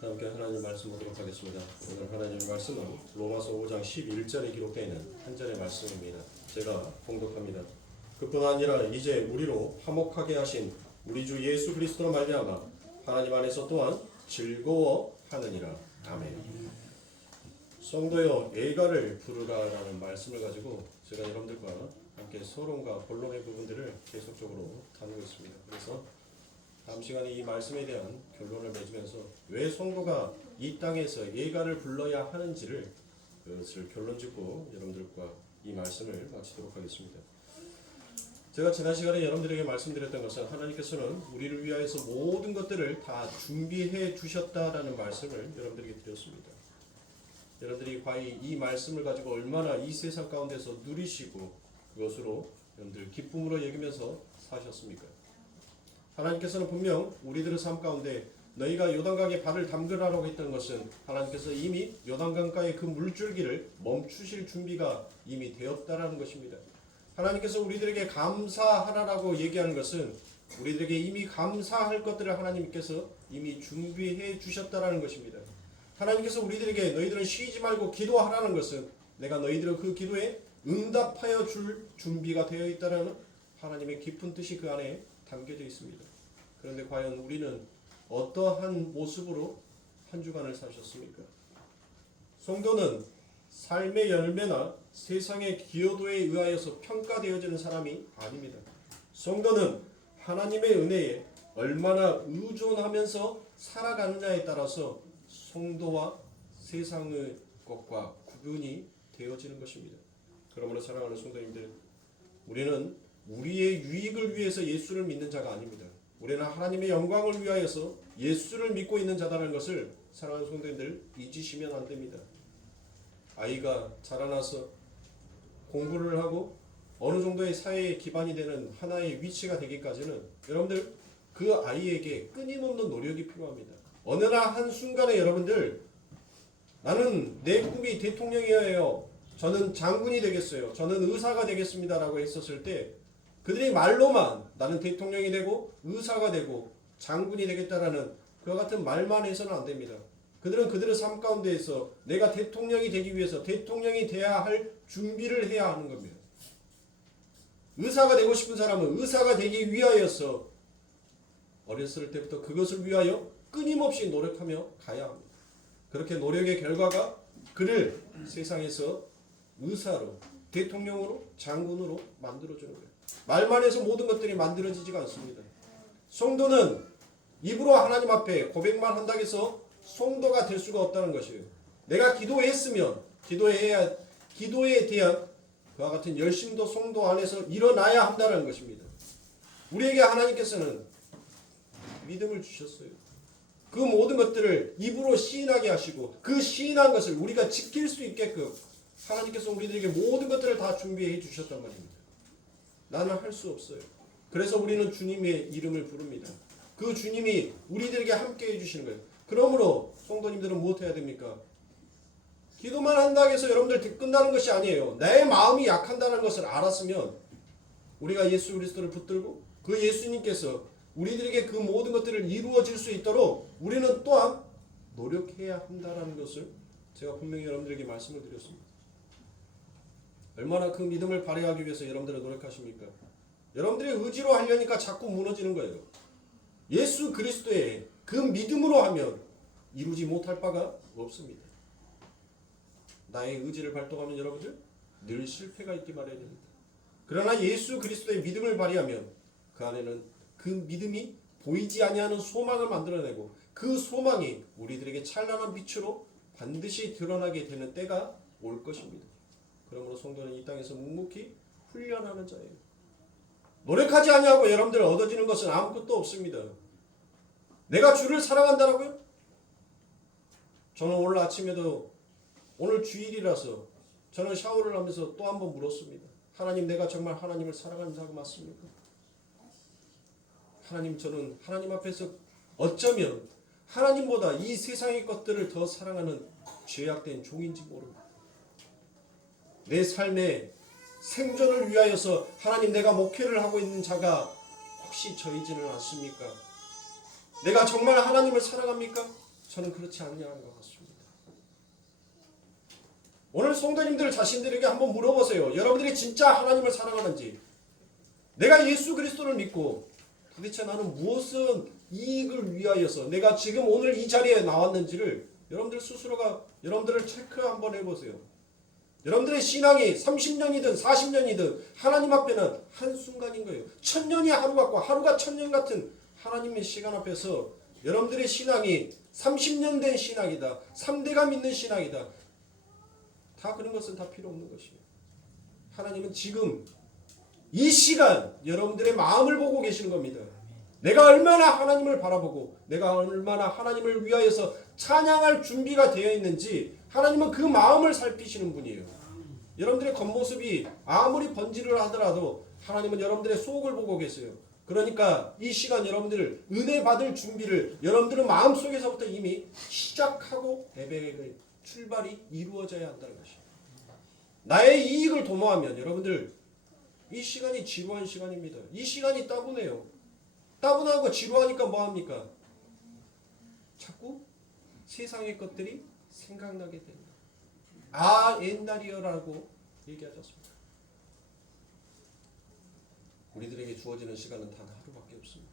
다 함께 하나님 말씀 보도록 하겠습니다. 오늘 하나님의 말씀은 로마서 5장 11절에 기록되어 있는 한 절의 말씀입니다. 제가 봉독합니다. 그뿐 아니라 이제 우리로 화목하게 하신 우리 주 예수 그리스도로 말미암아 하나님 안에서 또한 즐거워하느니라. 아멘. 성도여 예가를 부르라라는 말씀을 가지고 제가 여러분들과 함께 서론과 본론의 부분들을 계속적으로 다루고 있습니다. 그래서 다음 시간에 이 말씀에 대한 결론을 맺으면서 왜 성도가 이 땅에서 예가를 불러야 하는지를 그것을 결론 짓고 여러분들과 이 말씀을 마치도록 하겠습니다. 제가 지난 시간에 여러분들에게 말씀드렸던 것은 하나님께서는 우리를 위하여서 모든 것들을 다 준비해 주셨다라는 말씀을 여러분들에게 드렸습니다. 여러분들이 과연 이 말씀을 가지고 얼마나 이 세상 가운데서 누리시고 그것으로 여러분들 기쁨으로 여기면서 사셨습니까? 하나님께서는 분명 우리들의 삶 가운데 너희가 요단강에 발을 담그라고 했던 것은 하나님께서 이미 요단강가의 그 물줄기를 멈추실 준비가 이미 되었다라는 것입니다. 하나님께서 우리들에게 감사하라라고 얘기하는 것은 우리들에게 이미 감사할 것들을 하나님께서 이미 준비해 주셨다라는 것입니다. 하나님께서 우리들에게 너희들은 쉬지 말고 기도하라는 것은 내가 너희들의 그 기도에 응답하여 줄 준비가 되어 있다라는 하나님의 깊은 뜻이 그 안에 담겨져 있습니다. 그런데 과연 우리는 어떠한 모습으로 한 주간을 사셨습니까? 성도는 삶의 열매나 세상의 기여도에 의하여서 평가되어지는 사람이 아닙니다. 성도는 하나님의 은혜에 얼마나 의존하면서 살아가느냐에 따라서 성도와 세상의 것과 구분이 되어지는 것입니다. 그러므로 사랑하는 성도님들, 우리는 우리의 유익을 위해서 예수를 믿는 자가 아닙니다. 우리는 하나님의 영광을 위하여서 예수를 믿고 있는 자다라는 것을 사랑하는 성도님들 잊으시면 안 됩니다. 아이가 자라나서 공부를 하고 어느 정도의 사회의 기반이 되는 하나의 위치가 되기까지는 여러분들 그 아이에게 끊임없는 노력이 필요합니다. 어느 날 한순간에 여러분들 나는 내 꿈이 대통령이에요. 저는 장군이 되겠어요. 저는 의사가 되겠습니다. 라고 했었을 때 그들이 말로만 나는 대통령이 되고 의사가 되고 장군이 되겠다라는 그와 같은 말만 해서는 안 됩니다. 그들은 그들의 삶 가운데에서 내가 대통령이 되기 위해서 대통령이 돼야 할 준비를 해야 하는 겁니다. 의사가 되고 싶은 사람은 의사가 되기 위하여서 어렸을 때부터 그것을 위하여 끊임없이 노력하며 가야 합니다. 그렇게 노력의 결과가 그를 세상에서 의사로, 대통령으로, 장군으로 만들어주는 거예요. 말만 해서 모든 것들이 만들어지지가 않습니다. 성도는 입으로 하나님 앞에 고백만 한다고 해서 성도가 될 수가 없다는 것이에요. 내가 기도했으면 기도에 대한 그와 같은 열심도 성도 안에서 일어나야 한다는 것입니다. 우리에게 하나님께서는 믿음을 주셨어요. 그 모든 것들을 입으로 시인하게 하시고 그 시인한 것을 우리가 지킬 수 있게끔 하나님께서 우리들에게 모든 것들을 다 준비해 주셨단 말입니다. 나는 할 수 없어요. 그래서 우리는 주님의 이름을 부릅니다. 그 주님이 우리들에게 함께 해주시는 거예요. 그러므로 성도님들은 무엇 해야 됩니까? 기도만 한다고 해서 여러분들 끝나는 것이 아니에요. 내 마음이 약한다는 것을 알았으면 우리가 예수 그리스도를 붙들고 그 예수님께서 우리들에게 그 모든 것들을 이루어질 수 있도록 우리는 또한 노력해야 한다는 것을 제가 분명히 여러분들에게 말씀을 드렸습니다. 얼마나 그 믿음을 발휘하기 위해서 여러분들은 노력하십니까? 여러분들의 의지로 하려니까 자꾸 무너지는 거예요. 예수 그리스도의 그 믿음으로 하면 이루지 못할 바가 없습니다. 나의 의지를 발동하면 여러분들 늘 실패가 있기 마련입니다. 그러나 예수 그리스도의 믿음을 발휘하면 그 안에는 그 믿음이 보이지 아니하는 소망을 만들어내고 그 소망이 우리들에게 찬란한 빛으로 반드시 드러나게 되는 때가 올 것입니다. 그러므로 성도는 이 땅에서 묵묵히 훈련하는 자예요. 노력하지 아니하고 여러분들 얻어지는 것은 아무것도 없습니다. 내가 주를 사랑한다라고요? 저는 오늘 아침에도 오늘 주일이라서 저는 샤워를 하면서 또 한 번 물었습니다. 하나님, 내가 정말 하나님을 사랑하는 자가 맞습니까? 하나님, 저는 하나님 앞에서 어쩌면 하나님보다 이 세상의 것들을 더 사랑하는 죄악된 종인지 모릅니다. 내 삶의 생존을 위하여서 하나님, 내가 목회를 하고 있는 자가 혹시 저이지는 않습니까? 내가 정말 하나님을 사랑합니까? 저는 그렇지 않냐는 것 같습니다. 오늘 성도님들 자신들에게 한번 물어보세요. 여러분들이 진짜 하나님을 사랑하는지, 내가 예수 그리스도를 믿고 도대체 나는 무엇은 이익을 위하여서 내가 지금 오늘 이 자리에 나왔는지를 여러분들 스스로가 여러분들을 체크 한번 해보세요. 여러분들의 신앙이 30년이든 40년이든 하나님 앞에는 한순간인 거예요. 1000년이 하루 같고 하루가 1000년 같은 하나님의 시간 앞에서 여러분들의 신앙이 30년 된 신앙이다, 3대가 믿는 신앙이다, 다 그런 것은 다 필요 없는 것입니다. 하나님은 지금 이 시간 여러분들의 마음을 보고 계시는 겁니다. 내가 얼마나 하나님을 바라보고 내가 얼마나 하나님을 위하여서 찬양할 준비가 되어 있는지 하나님은 그 마음을 살피시는 분이에요. 여러분들의 겉모습이 아무리 번지를 하더라도 하나님은 여러분들의 속을 보고 계세요. 그러니까 이 시간 여러분들 은혜 받을 준비를 여러분들은 마음속에서부터 이미 시작하고 예배의 출발이 이루어져야 한다는 것입니다. 나의 이익을 도모하면 여러분들 이 시간이 지루한 시간입니다. 이 시간이 따분해요. 따분하고 지루하니까 뭐합니까? 자꾸 세상의 것들이 생각나게 됩니다. 아, 옛날이여라고 얘기하지 않습니까? 우리들에게 주어지는 시간은 단 하루밖에 없습니다.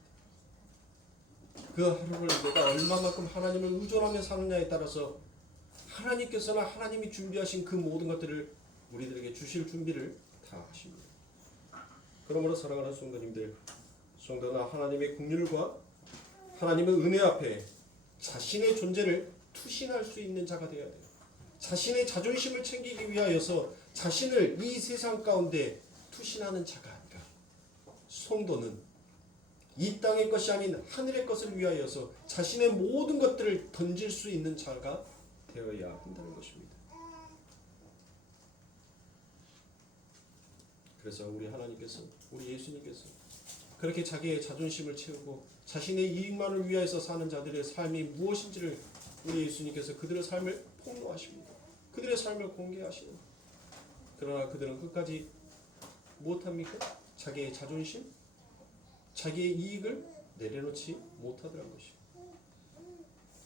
그 하루를 내가 얼마만큼 하나님을 의존하며 사느냐에 따라서 하나님께서는 하나님이 준비하신 그 모든 것들을 우리들에게 주실 준비를 다 하십니다. 그러므로 사랑하는 성도님들, 성도는 하나님의 긍휼과 하나님의 은혜 앞에 자신의 존재를 투신할 수 있는 자가 되어야 돼요. 자신의 자존심을 챙기기 위하여서 자신을 이 세상 가운데 투신하는 자가 아니라 성도는 이 땅의 것이 아닌 하늘의 것을 위하여서 자신의 모든 것들을 던질 수 있는 자가 되어야 한다는 것입니다. 그래서 우리 하나님께서, 우리 예수님께서 그렇게 자기의 자존심을 채우고 자신의 이익만을 위하여서 사는 자들의 삶이 무엇인지를 우리 예수님께서 그들의 삶을 폭로하십니다. 그들의 삶을 공개하십니다. 그러나 그들은 끝까지 못합니까? 자기의 자존심, 자기의 이익을 내려놓지 못하더라는 것입니다.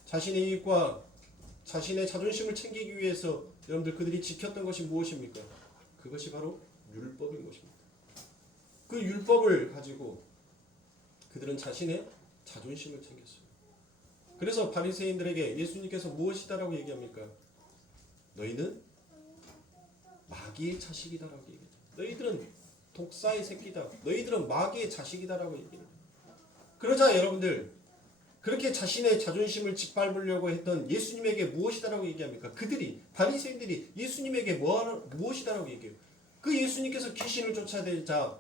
자신의 이익과 자신의 자존심을 챙기기 위해서 여러분들 그들이 지켰던 것이 무엇입니까? 그것이 바로 율법인 것입니다. 그 율법을 가지고 그들은 자신의 자존심을 챙겼어요. 그래서 바리새인들에게 예수님께서 무엇이다라고 얘기합니까? 너희는 마귀의 자식이다라고 얘기했죠. 너희들은 독사의 새끼다. 너희들은 마귀의 자식이다라고 얘기해요. 그러자 여러분들 그렇게 자신의 자존심을 짓밟으려고 했던 예수님에게 무엇이다라고 얘기합니까? 그들이 바리새인들이 예수님에게 무엇이다라고 얘기해요. 그 예수님께서 귀신을 쫓아내자,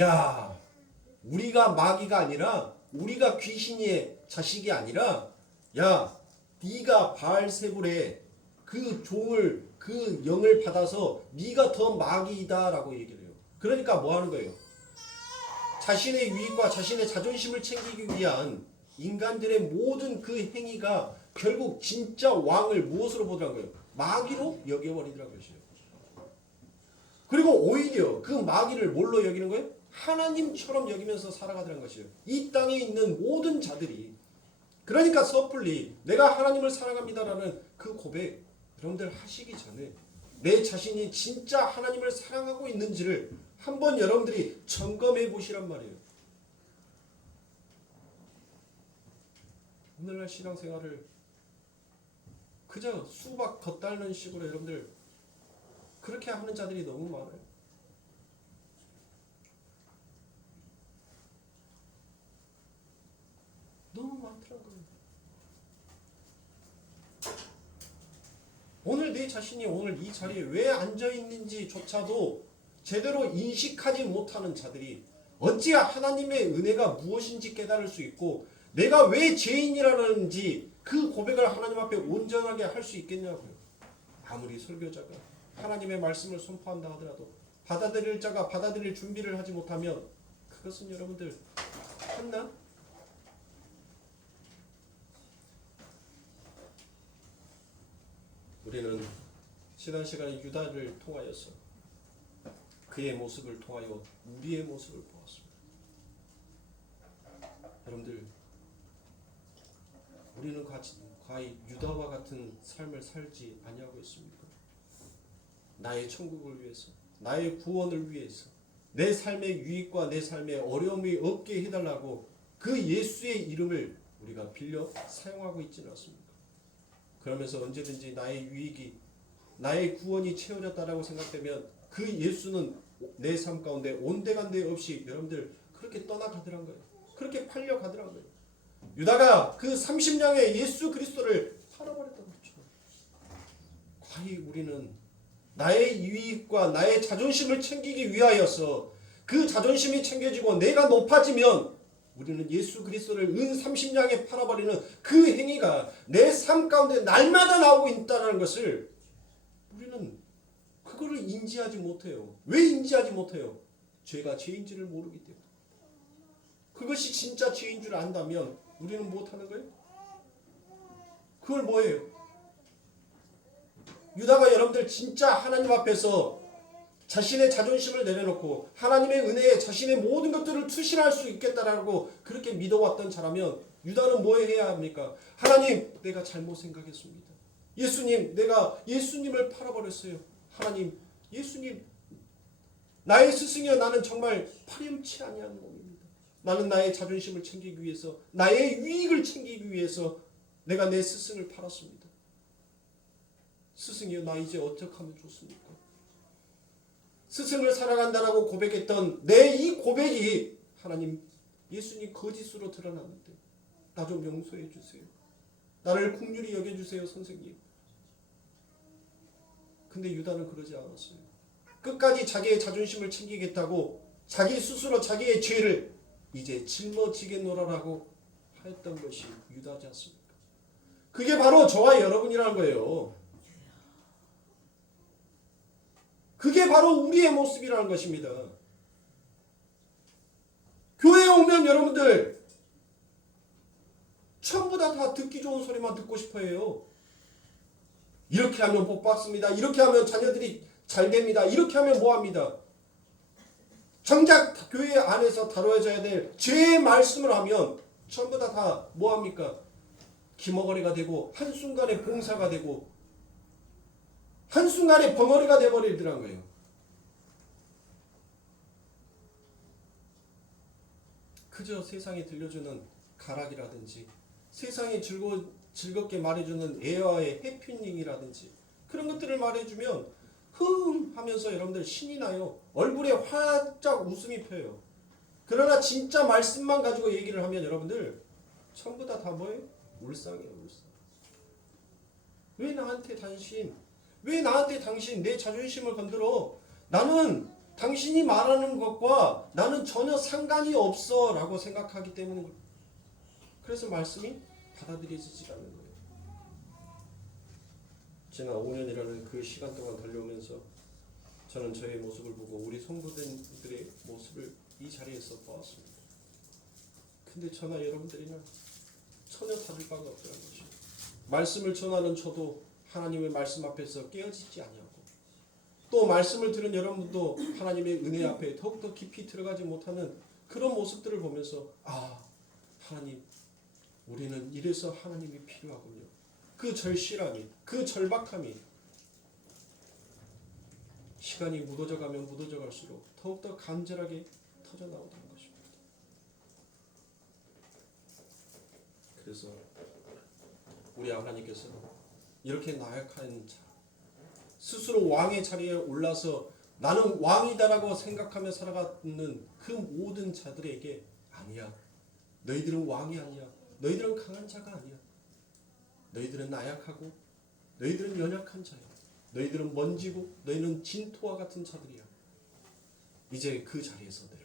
야, 우리가 마귀가 아니라 우리가 귀신의 자식이 아니라 야, 네가 바알세불의 그 종을 그 영을 받아서 네가 더 마귀이다라고 얘기를 해요. 그러니까 뭐 하는 거예요? 자신의 유익과 자신의 자존심을 챙기기 위한 인간들의 모든 그 행위가 결국 진짜 왕을 무엇으로 보더란 거예요? 마귀로 여겨버리더란 것이에요. 그리고 오히려 그 마귀를 뭘로 여기는 거예요? 하나님처럼 여기면서 살아가더란 것이에요. 이 땅에 있는 모든 자들이. 그러니까 섣불리 내가 하나님을 사랑합니다라는 그 고백 여러분들 하시기 전에 내 자신이 진짜 하나님을 사랑하고 있는지를 한번 여러분들이 점검해 보시란 말이에요. 오늘날 신앙생활을 그저 수박 겉핥는 식으로 여러분들 그렇게 하는 자들이 너무 많아요. 너무 많더라고요. 오늘 내 자신이 오늘 이 자리에 왜 앉아있는지조차도 제대로 인식하지 못하는 자들이 어찌야 하나님의 은혜가 무엇인지 깨달을 수 있고 내가 왜 죄인이라는지 그 고백을 하나님 앞에 온전하게 할 수 있겠냐고요. 아무리 설교자가 하나님의 말씀을 선포한다 하더라도 받아들일 자가 받아들일 준비를 하지 못하면 그것은 여러분들 한나? 우리는 지난 시간에 유다를 통하여서 그의 모습을 통하여 우리의 모습을 보았습니다. 여러분들 우리는 과히 유다와 같은 삶을 살지 아니하고 있습니까? 나의 천국을 위해서, 나의 구원을 위해서, 내 삶의 유익과 내 삶의 어려움이 없게 해달라고 그 예수의 이름을 우리가 빌려 사용하고 있지는 않습니까? 그러면서 언제든지 나의 유익이, 나의 구원이 채워졌다라고 생각되면 그 예수는 내 삶 가운데 온데간데 없이 여러분들 그렇게 떠나가더란 거예요. 그렇게 팔려가더란 거예요. 유다가 그 30냥의 예수 그리스도를 팔아버렸던 거죠. 과히 우리는 나의 유익과 나의 자존심을 챙기기 위하여서 그 자존심이 챙겨지고 내가 높아지면 우리는 예수 그리스도를 은 30냥에 팔아버리는 그 행위가 내 삶 가운데 날마다 나오고 있다는 것을 우리는 그거를 인지하지 못해요. 왜 인지하지 못해요? 죄가 죄인지를 모르기 때문에. 그것이 진짜 죄인 줄 안다면 우리는 못하는 거예요? 그걸 뭐예요? 유다가 여러분들 진짜 하나님 앞에서 자신의 자존심을 내려놓고 하나님의 은혜에 자신의 모든 것들을 투신할 수 있겠다라고 그렇게 믿어왔던 자라면 유다는 뭐 해야 합니까? 하나님, 내가 잘못 생각했습니다. 예수님, 내가 예수님을 팔아버렸어요. 하나님, 예수님, 나의 스승이여, 나는 정말 파렴치 아니한 몸입니다. 나는 나의 자존심을 챙기기 위해서, 나의 유익을 챙기기 위해서 내가 내 스승을 팔았습니다. 스승이여, 나 이제 어떻게 하면 좋습니까? 스승을 사랑한다라고 고백했던 내 이 고백이 하나님, 예수님 거짓으로 드러났는데 나 좀 용서해 주세요. 나를 긍휼히 여겨주세요, 선생님. 근데 유다는 그러지 않았어요. 끝까지 자기의 자존심을 챙기겠다고 자기 스스로 자기의 죄를 이제 짊어지겠노라라고 하였던 것이 유다지 않습니까? 그게 바로 저와 여러분이라는 거예요. 그게 바로 우리의 모습이라는 것입니다. 교회에 오면 여러분들 전부 다 듣기 좋은 소리만 듣고 싶어 해요. 이렇게 하면 복 받습니다. 이렇게 하면 자녀들이 잘 됩니다. 이렇게 하면 뭐합니다. 정작 교회 안에서 다뤄져야 될 죄의 말씀을 하면 전부 다 뭐합니까? 기머거리가 되고 한순간에 봉사가 되고 한순간에 벙어리가 되어버리더란 거예요. 그저 세상에 들려주는 가락이라든지 세상에 즐겁게 말해주는 에어의 해피닝이라든지 그런 것들을 말해주면 하면서 여러분들 신이 나요. 얼굴에 활짝 웃음이 펴요. 그러나 진짜 말씀만 가지고 얘기를 하면 여러분들 전부 다 뭐예요? 울상이에요. 울상. 왜 나한테 당신 내 자존심을 건드려? 나는 당신이 말하는 것과 나는 전혀 상관이 없어 라고 생각하기 때문에 그래서 말씀이 받아들여지지가 않는 거예요. 지난 5년이라는 그 시간 동안 달려오면서 저는 저의 모습을 보고 우리 성도들의 모습을 이 자리에서 보았습니다. 근데 저나 여러분들이는 전혀 다를 바가 없더라는 것이죠. 말씀을 전하는 저도 하나님의 말씀 앞에서 깨어지지 아니하고 또 말씀을 들은 여러분도 하나님의 은혜 앞에 더욱더 깊이 들어가지 못하는 그런 모습들을 보면서 하나님, 우리는 이래서 하나님이 필요하군요. 그 절실함이, 그 절박함이 시간이 묻어져 가면 묻어져 갈수록 더욱더 간절하게 터져나오는 것입니다. 그래서 우리 하나님께서 이렇게 나약한 자, 스스로 왕의 자리에 올라서 나는 왕이다라고 생각하며 살아가는 그 모든 자들에게 아니야. 너희들은 왕이 아니야. 너희들은 강한 자가 아니야. 너희들은 나약하고 너희들은 연약한 자야. 너희들은 먼지고 너희는 진토와 같은 자들이야. 이제 그 자리에서 내려와.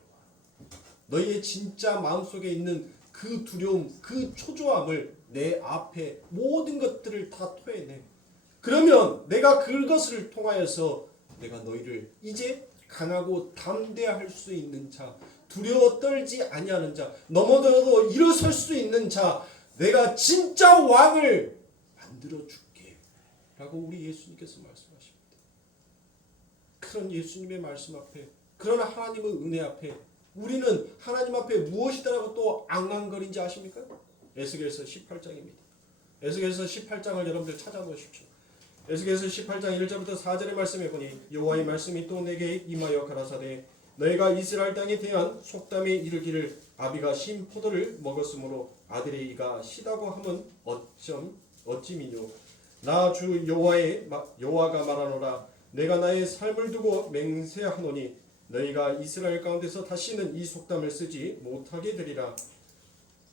너희의 진짜 마음속에 있는 그 두려움, 그 초조함을 내 앞에 모든 것들을 다 토해내. 그러면 내가 그것을 통하여서 내가 너희를 이제 강하고 담대할 수 있는 자, 두려워 떨지 아니하는 자, 넘어져도 일어설 수 있는 자, 내가 진짜 왕을 만들어 줄게 라고 우리 예수님께서 말씀하십니다. 그런 예수님의 말씀 앞에, 그런 하나님의 은혜 앞에 우리는 하나님 앞에 무엇이다라고 또 앙앙거린지 아십니까? 에스겔서 18장입니다. 에스겔서 18장을 여러분들 찾아보십시오. 에스겔서 18장 1절부터 4절의 말씀에 보니 여호와의 말씀이 또 내게 임하여 가라사대 너희가 이스라엘 땅에 대한 속담에 이르기를 아비가 신 포도를 먹었으므로 아들의 이가 시다고 함은 어찌미뇨. 나 주 여호와가 말하노라. 내가 나의 삶을 두고 맹세하노니 너희가 이스라엘 가운데서 다시는 이 속담을 쓰지 못하게 되리라.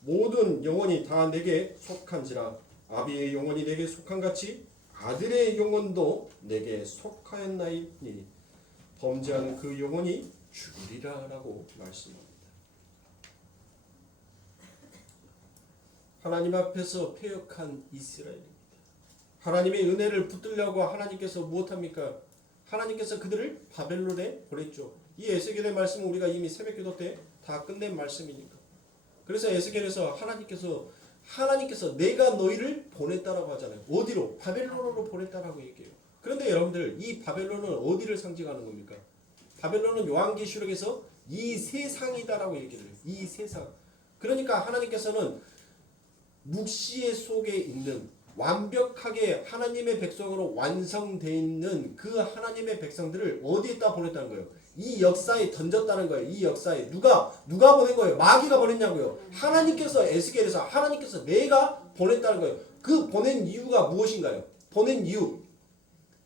모든 영혼이 다 내게 속한지라. 아비의 영혼이 내게 속한같이 아들의 영혼도 내게 속하였나이니 범죄하는 그 영혼이 죽으리라 라고 말씀합니다. 하나님 앞에서 패역한 이스라엘입니다. 하나님의 은혜를 붙들려고 하나님께서 무엇합니까? 하나님께서 그들을 바벨론에 보냈죠. 이 에스겔의 말씀은 우리가 이미 새벽기도 때 다 끝낸 말씀이니까. 그래서 에스겔에서 하나님께서 내가 너희를 보냈다라고 하잖아요. 어디로? 바벨론으로 보냈다라고 얘기해요. 그런데 여러분들 이 바벨론은 어디를 상징하는 겁니까? 바벨론은 요한계시록에서 이 세상이다라고 얘기를 해요. 이 세상. 그러니까 하나님께서는 묵시의 속에 있는 완벽하게 하나님의 백성으로 완성되어 있는 그 하나님의 백성들을 어디에다 보냈다는 거예요? 이 역사에 던졌다는 거예요. 이 역사에 누가 보낸 거예요? 마귀가 보냈냐고요? 하나님께서 에스겔에서 하나님께서 내가 보냈다는 거예요. 그 보낸 이유가 무엇인가요?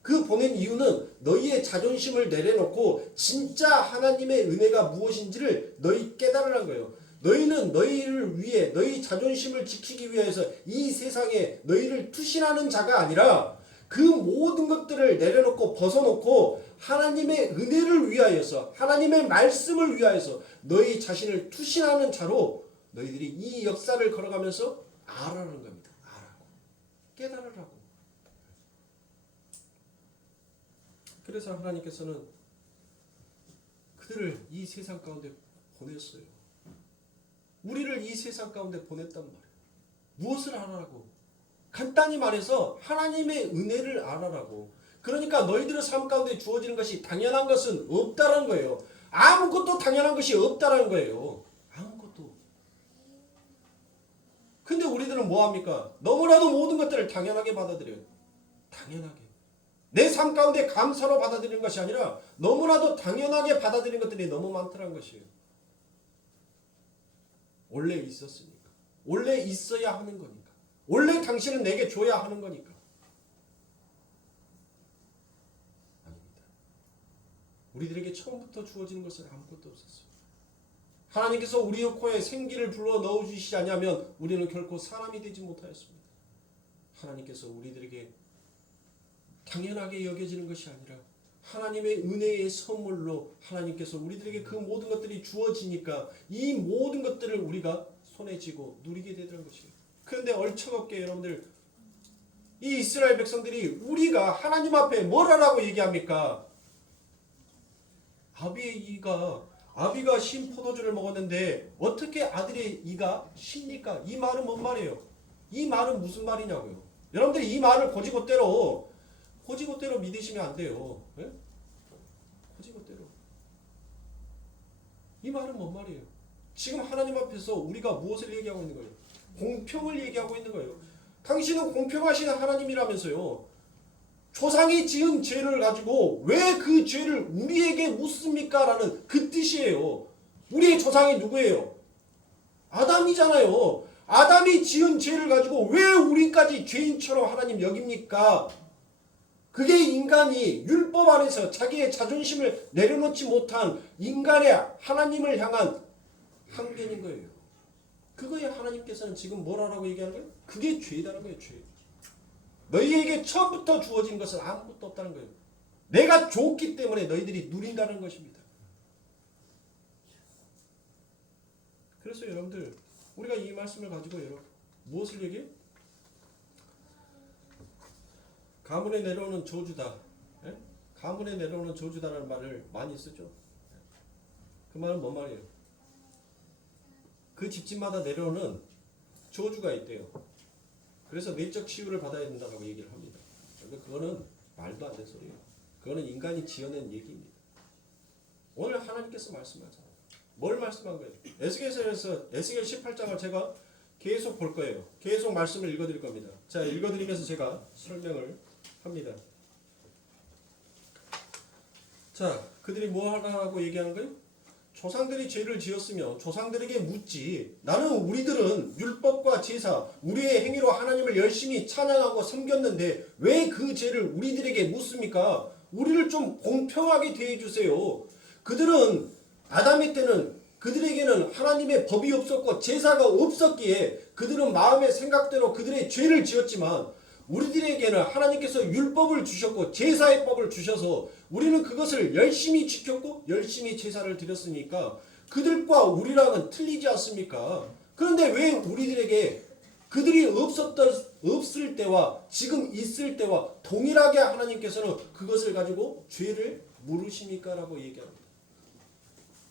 그 보낸 이유는 너희의 자존심을 내려놓고 진짜 하나님의 은혜가 무엇인지를 너희 깨달으라는 거예요. 너희는 너희를 위해 너희 자존심을 지키기 위해서 이 세상에 너희를 투신하는 자가 아니라 그 모든 것들을 내려놓고 벗어놓고 하나님의 은혜를 위하여서 하나님의 말씀을 위하여서 너희 자신을 투신하는 자로 너희들이 이 역사를 걸어가면서 알아라는 겁니다. 알아고 깨달으라고. 그래서 하나님께서는 그들을 이 세상 가운데 보냈어요. 우리를 이 세상 가운데 보냈단 말이에요. 무엇을 알아라고? 간단히 말해서 하나님의 은혜를 알아라고. 그러니까 너희들의 삶 가운데 주어지는 것이 당연한 것은 없다라는 거예요. 아무것도 당연한 것이 없다라는 거예요. 아무것도. 근데 우리들은 뭐합니까? 너무나도 모든 것들을 당연하게 받아들여요. 당연하게. 내 삶 가운데 감사로 받아들이는 것이 아니라 너무나도 당연하게 받아들이는 것들이 너무 많다는 것이에요. 원래 있었으니까. 원래 있어야 하는 거니까. 원래 당신은 내게 줘야 하는 거니까. 아닙니다. 우리들에게 처음부터 주어지는 것은 아무것도 없었어요. 하나님께서 우리의 코에 생기를 불러 넣어주시지 않으면 우리는 결코 사람이 되지 못하였습니다. 하나님께서 우리들에게 당연하게 여겨지는 것이 아니라 하나님의 은혜의 선물로 하나님께서 우리들에게 그 모든 것들이 주어지니까 이 모든 것들을 우리가 손에 쥐고 누리게 되는 것이에요. 그런데 얼척없게 여러분들 이 이스라엘 백성들이 우리가 하나님 앞에 뭘 하라고 얘기합니까? 아비가 신 포도주를 먹었는데 어떻게 아들의 이가 십니까? 이 말은 뭔 말이에요? 이 말은 무슨 말이냐고요? 여러분들이 이 말을 고지고대로 믿으시면 안 돼요. 네? 고지고대로. 이 말은 뭔 말이에요? 지금 하나님 앞에서 우리가 무엇을 얘기하고 있는 거예요? 공평을 얘기하고 있는 거예요. 당신은 공평하신 하나님이라면서요. 조상이 지은 죄를 가지고 왜 그 죄를 우리에게 묻습니까? 라는 그 뜻이에요. 우리의 조상이 누구예요? 아담이잖아요. 아담이 지은 죄를 가지고 왜 우리까지 죄인처럼 하나님 여깁니까? 그게 인간이 율법 안에서 자기의 자존심을 내려놓지 못한 인간의 하나님을 향한 항변인 거예요. 그거에 하나님께서는 지금 뭐라고 얘기하는 거예요? 그게 죄다라는 거예요. 죄. 너희에게 처음부터 주어진 것은 아무것도 없다는 거예요. 내가 줬기 때문에 너희들이 누린다는 것입니다. 그래서 여러분들 우리가 이 말씀을 가지고 무엇을 얘기해요? 가문에 내려오는 저주다. 예? 가문에 내려오는 저주다라는 말을 많이 쓰죠. 그 말은 뭔 말이에요? 그 집집마다 내려오는 저주가 있대요. 그래서 내적 치유를 받아야 된다고 얘기를 합니다. 그런데 그거는 말도 안 되는 소리예요. 그거는 인간이 지어낸 얘기입니다. 오늘 하나님께서 말씀하잖아요. 뭘 말씀한 거예요? 에스겔 18장을 제가 계속 볼 거예요. 계속 말씀을 읽어드릴 겁니다. 자, 읽어드리면서 제가 설명을 합니다. 자, 그들이 뭐 하라고 얘기하는 거예요? 조상들이 죄를 지었으면 조상들에게 묻지. 나는 우리들은 율법과 제사, 우리의 행위로 하나님을 열심히 찬양하고 섬겼는데 왜 그 죄를 우리들에게 묻습니까? 우리를 좀 공평하게 대해주세요. 그들은 아담의 때는 그들에게는 하나님의 법이 없었고 제사가 없었기에 그들은 마음의 생각대로 그들의 죄를 지었지만 우리들에게는 하나님께서 율법을 주셨고 제사의 법을 주셔서 우리는 그것을 열심히 지켰고 열심히 제사를 드렸으니까 그들과 우리랑은 틀리지 않습니까? 그런데 왜 우리들에게 그들이 없을 때와 지금 있을 때와 동일하게 하나님께서는 그것을 가지고 죄를 물으십니까? 라고 얘기합니다.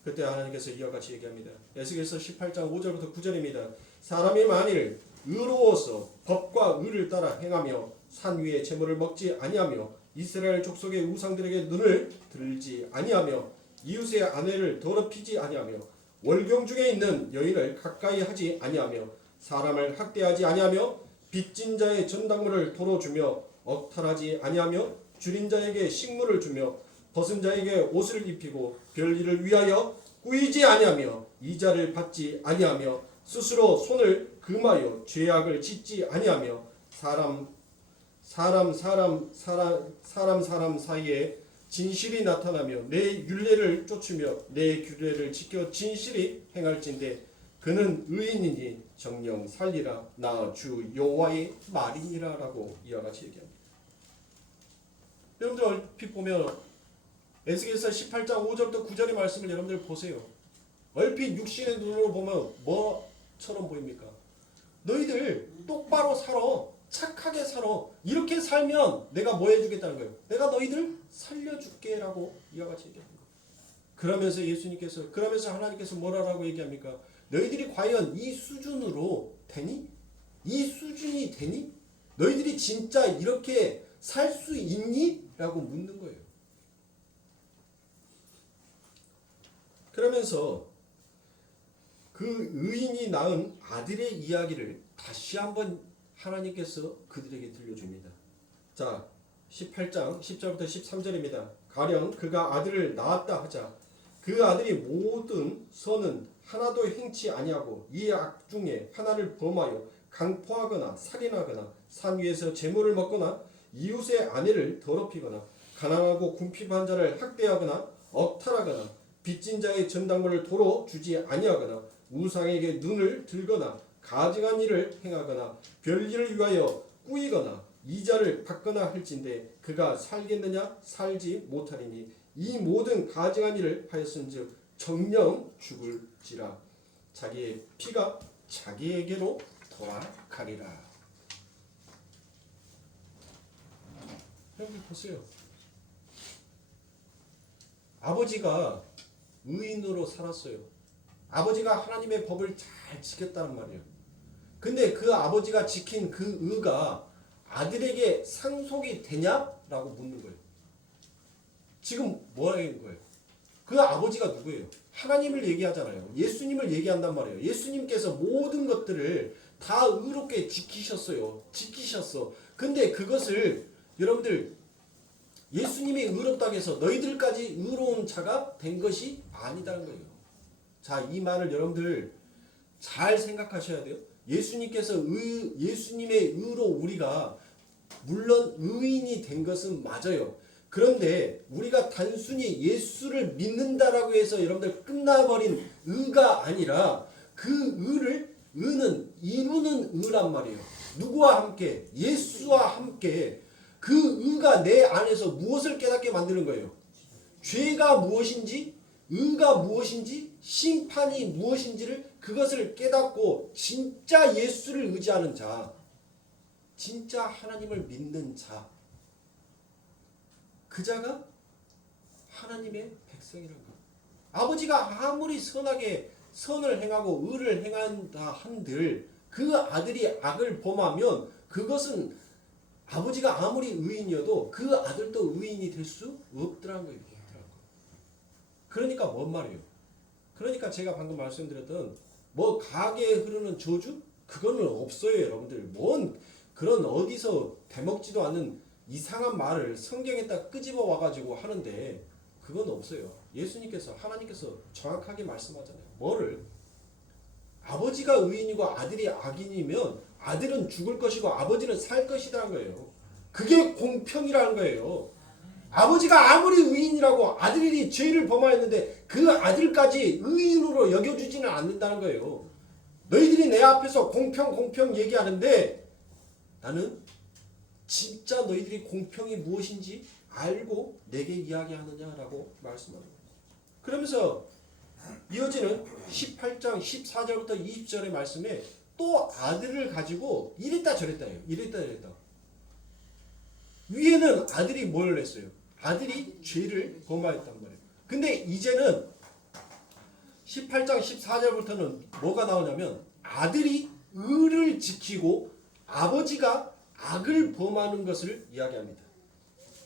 그때 하나님께서 이와 같이 얘기합니다. 에스겔서 18장 5절부터 9절입니다. 사람이 만일 의로워서 법과 의를 따라 행하며 산 위에 제물을 먹지 아니하며 이스라엘 족속의 우상들에게 눈을 들지 아니하며 이웃의 아내를 더럽히지 아니하며 월경 중에 있는 여인을 가까이 하지 아니하며 사람을 학대하지 아니하며 빚진 자의 전당물을 도로 주며 억탈하지 아니하며 줄인 자에게 식물을 주며 벗은 자에게 옷을 입히고 별일을 위하여 꾸이지 아니하며 이자를 받지 아니하며 스스로 손을 금하여 죄악을 짓지 아니하며 사람 사이에 진실이 나타나며 내 율례를 쫓으며 내 규례를 지켜 진실이 행할진대 그는 의인이니 정령 살리라 나 주 여호와의 말이니라 라고 이와 같이 얘기합니다. 여러분들 얼핏 보면 에스겔서 18장 5절부터 9절의 말씀을 여러분들 보세요. 얼핏 육신의 눈으로 보면 뭐처럼 보입니까? 너희들 똑바로 살아. 착하게 살아. 이렇게 살면 내가 뭐 해주겠다는 거예요? 내가 너희들 살려줄게 라고 이와 같이 얘기합니다. 그러면서 하나님께서 뭐라고 얘기합니까? 너희들이 과연 이 수준으로 되니? 이 수준이 되니? 너희들이 진짜 이렇게 살 수 있니? 라고 묻는 거예요. 그러면서 그 의인이 낳은 아들의 이야기를 다시 한번 하나님께서 그들에게 들려줍니다. 자, 18장 10절부터 13절입니다. 가령 그가 아들을 낳았다 하자 그 아들이 모든 선은 하나도 행치 아니하고 이 악 중에 하나를 범하여 강포하거나 살인하거나 산 위에서 제물을 먹거나 이웃의 아내를 더럽히거나 가난하고 궁핍한 자를 학대하거나 억탈하거나 빚진 자의 전당물을 도로 주지 아니하거나 우상에게 눈을 들거나 가증한 일을 행하거나 별일을 위하여 꾸이거나 이자를 받거나 할진대 그가 살겠느냐 살지 못하리니 이 모든 가증한 일을 하였은즉 정령 죽을지라 자기의 피가 자기에게로 돌아가리라. 여러분 보세요. 아버지가 의인으로 살았어요. 아버지가 하나님의 법을 잘 지켰다는 말이에요. 근데 그 아버지가 지킨 그 의가 아들에게 상속이 되냐라고 묻는 거예요. 지금 뭐 하는 거예요? 그 아버지가 누구예요? 하나님을 얘기하잖아요. 예수님을 얘기한단 말이에요. 예수님께서 모든 것들을 다 의롭게 지키셨어요. 지키셨어. 근데 그것을 여러분들 예수님이 의롭다고 해서 너희들까지 의로운 자가 된 것이 아니다는 거예요. 자, 이 말을 여러분들 잘 생각하셔야 돼요. 예수님께서 예수님의 의로 우리가 물론 의인이 된 것은 맞아요. 그런데 우리가 단순히 예수를 믿는다라고 해서 여러분들 끝나버린 의가 아니라 그 의는 이루는 의란 말이에요. 누구와 함께? 예수와 함께 그 의가 내 안에서 무엇을 깨닫게 만드는 거예요? 죄가 무엇인지, 의가 무엇인지, 심판이 무엇인지를 그것을 깨닫고 진짜 예수를 의지하는 자, 진짜 하나님을 믿는 자, 그 자가 하나님의 백성이라는 거예요. 아버지가 아무리 선하게 선을 행하고 의를 행한다 한들 그 아들이 악을 범하면 그것은 아버지가 아무리 의인이어도 그 아들도 의인이 될 수 없더라는 거예요. 그러니까 뭔 말이에요? 그러니까 제가 방금 말씀드렸던 뭐 가게에 흐르는 저주? 그거는 없어요, 여러분들. 뭔 그런 어디서 대먹지도 않는 이상한 말을 성경에다 끄집어 와가지고 하는데 그건 없어요. 예수님께서 하나님께서 정확하게 말씀하잖아요. 뭐를? 아버지가 의인이고 아들이 악인이면 아들은 죽을 것이고 아버지는 살 것이라는 거예요. 그게 공평이라는 거예요. 아버지가 아무리 의인이라고 아들이 죄를 범하였는데 그 아들까지 의인으로 여겨주지는 않는다는 거예요. 너희들이 내 앞에서 공평 얘기하는데 나는 진짜 너희들이 공평이 무엇인지 알고 내게 이야기하느냐라고 말씀하는 거예요. 그러면서 이어지는 18장 14절부터 20절의 말씀에 또 아들을 가지고 이랬다 저랬다예요. 이랬다 저랬다. 위에는 아들이 뭘 했어요? 아들이 죄를 범하였단 말이에요. 근데 이제는 18장 14절부터는 뭐가 나오냐면 아들이 의를 지키고 아버지가 악을 범하는 것을 이야기합니다.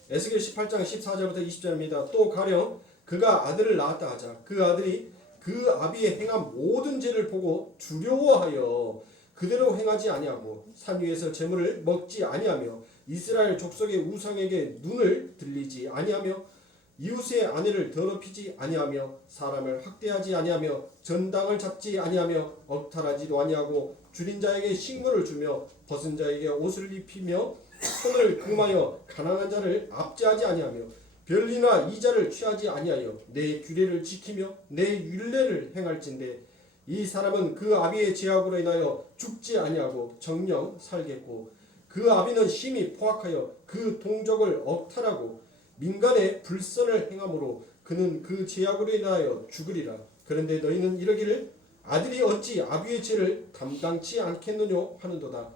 에스겔 18장 14절부터 20절입니다. 또 가령 그가 아들을 낳았다 하자. 그 아들이 그 아비의 행한 모든 죄를 보고 두려워하여 그대로 행하지 아니하고 산 위에서 재물을 먹지 아니하며 이스라엘 족속의 우상에게 눈을 들리지 아니하며 이웃의 아내를 더럽히지 아니하며 사람을 학대하지 아니하며 전당을 잡지 아니하며 억탈하지도 아니하고 줄인 자에게 식물을 주며 벗은 자에게 옷을 입히며 손을 금하여 가난한 자를 압제하지 아니하며 별리나 이자를 취하지 아니하여 내 규례를 지키며 내 율례를 행할진대 이 사람은 그 아비의 죄악으로 인하여 죽지 아니하고 정녕 살겠고 그 아비는 심히 포악하여 그 동족을 억탈하고 민간에 불선을 행함으로 그는 그 죄악으로 인하여 죽으리라. 그런데 너희는 이러기를 아들이 어찌 아비의 죄를 감당치 않겠느냐 하는도다.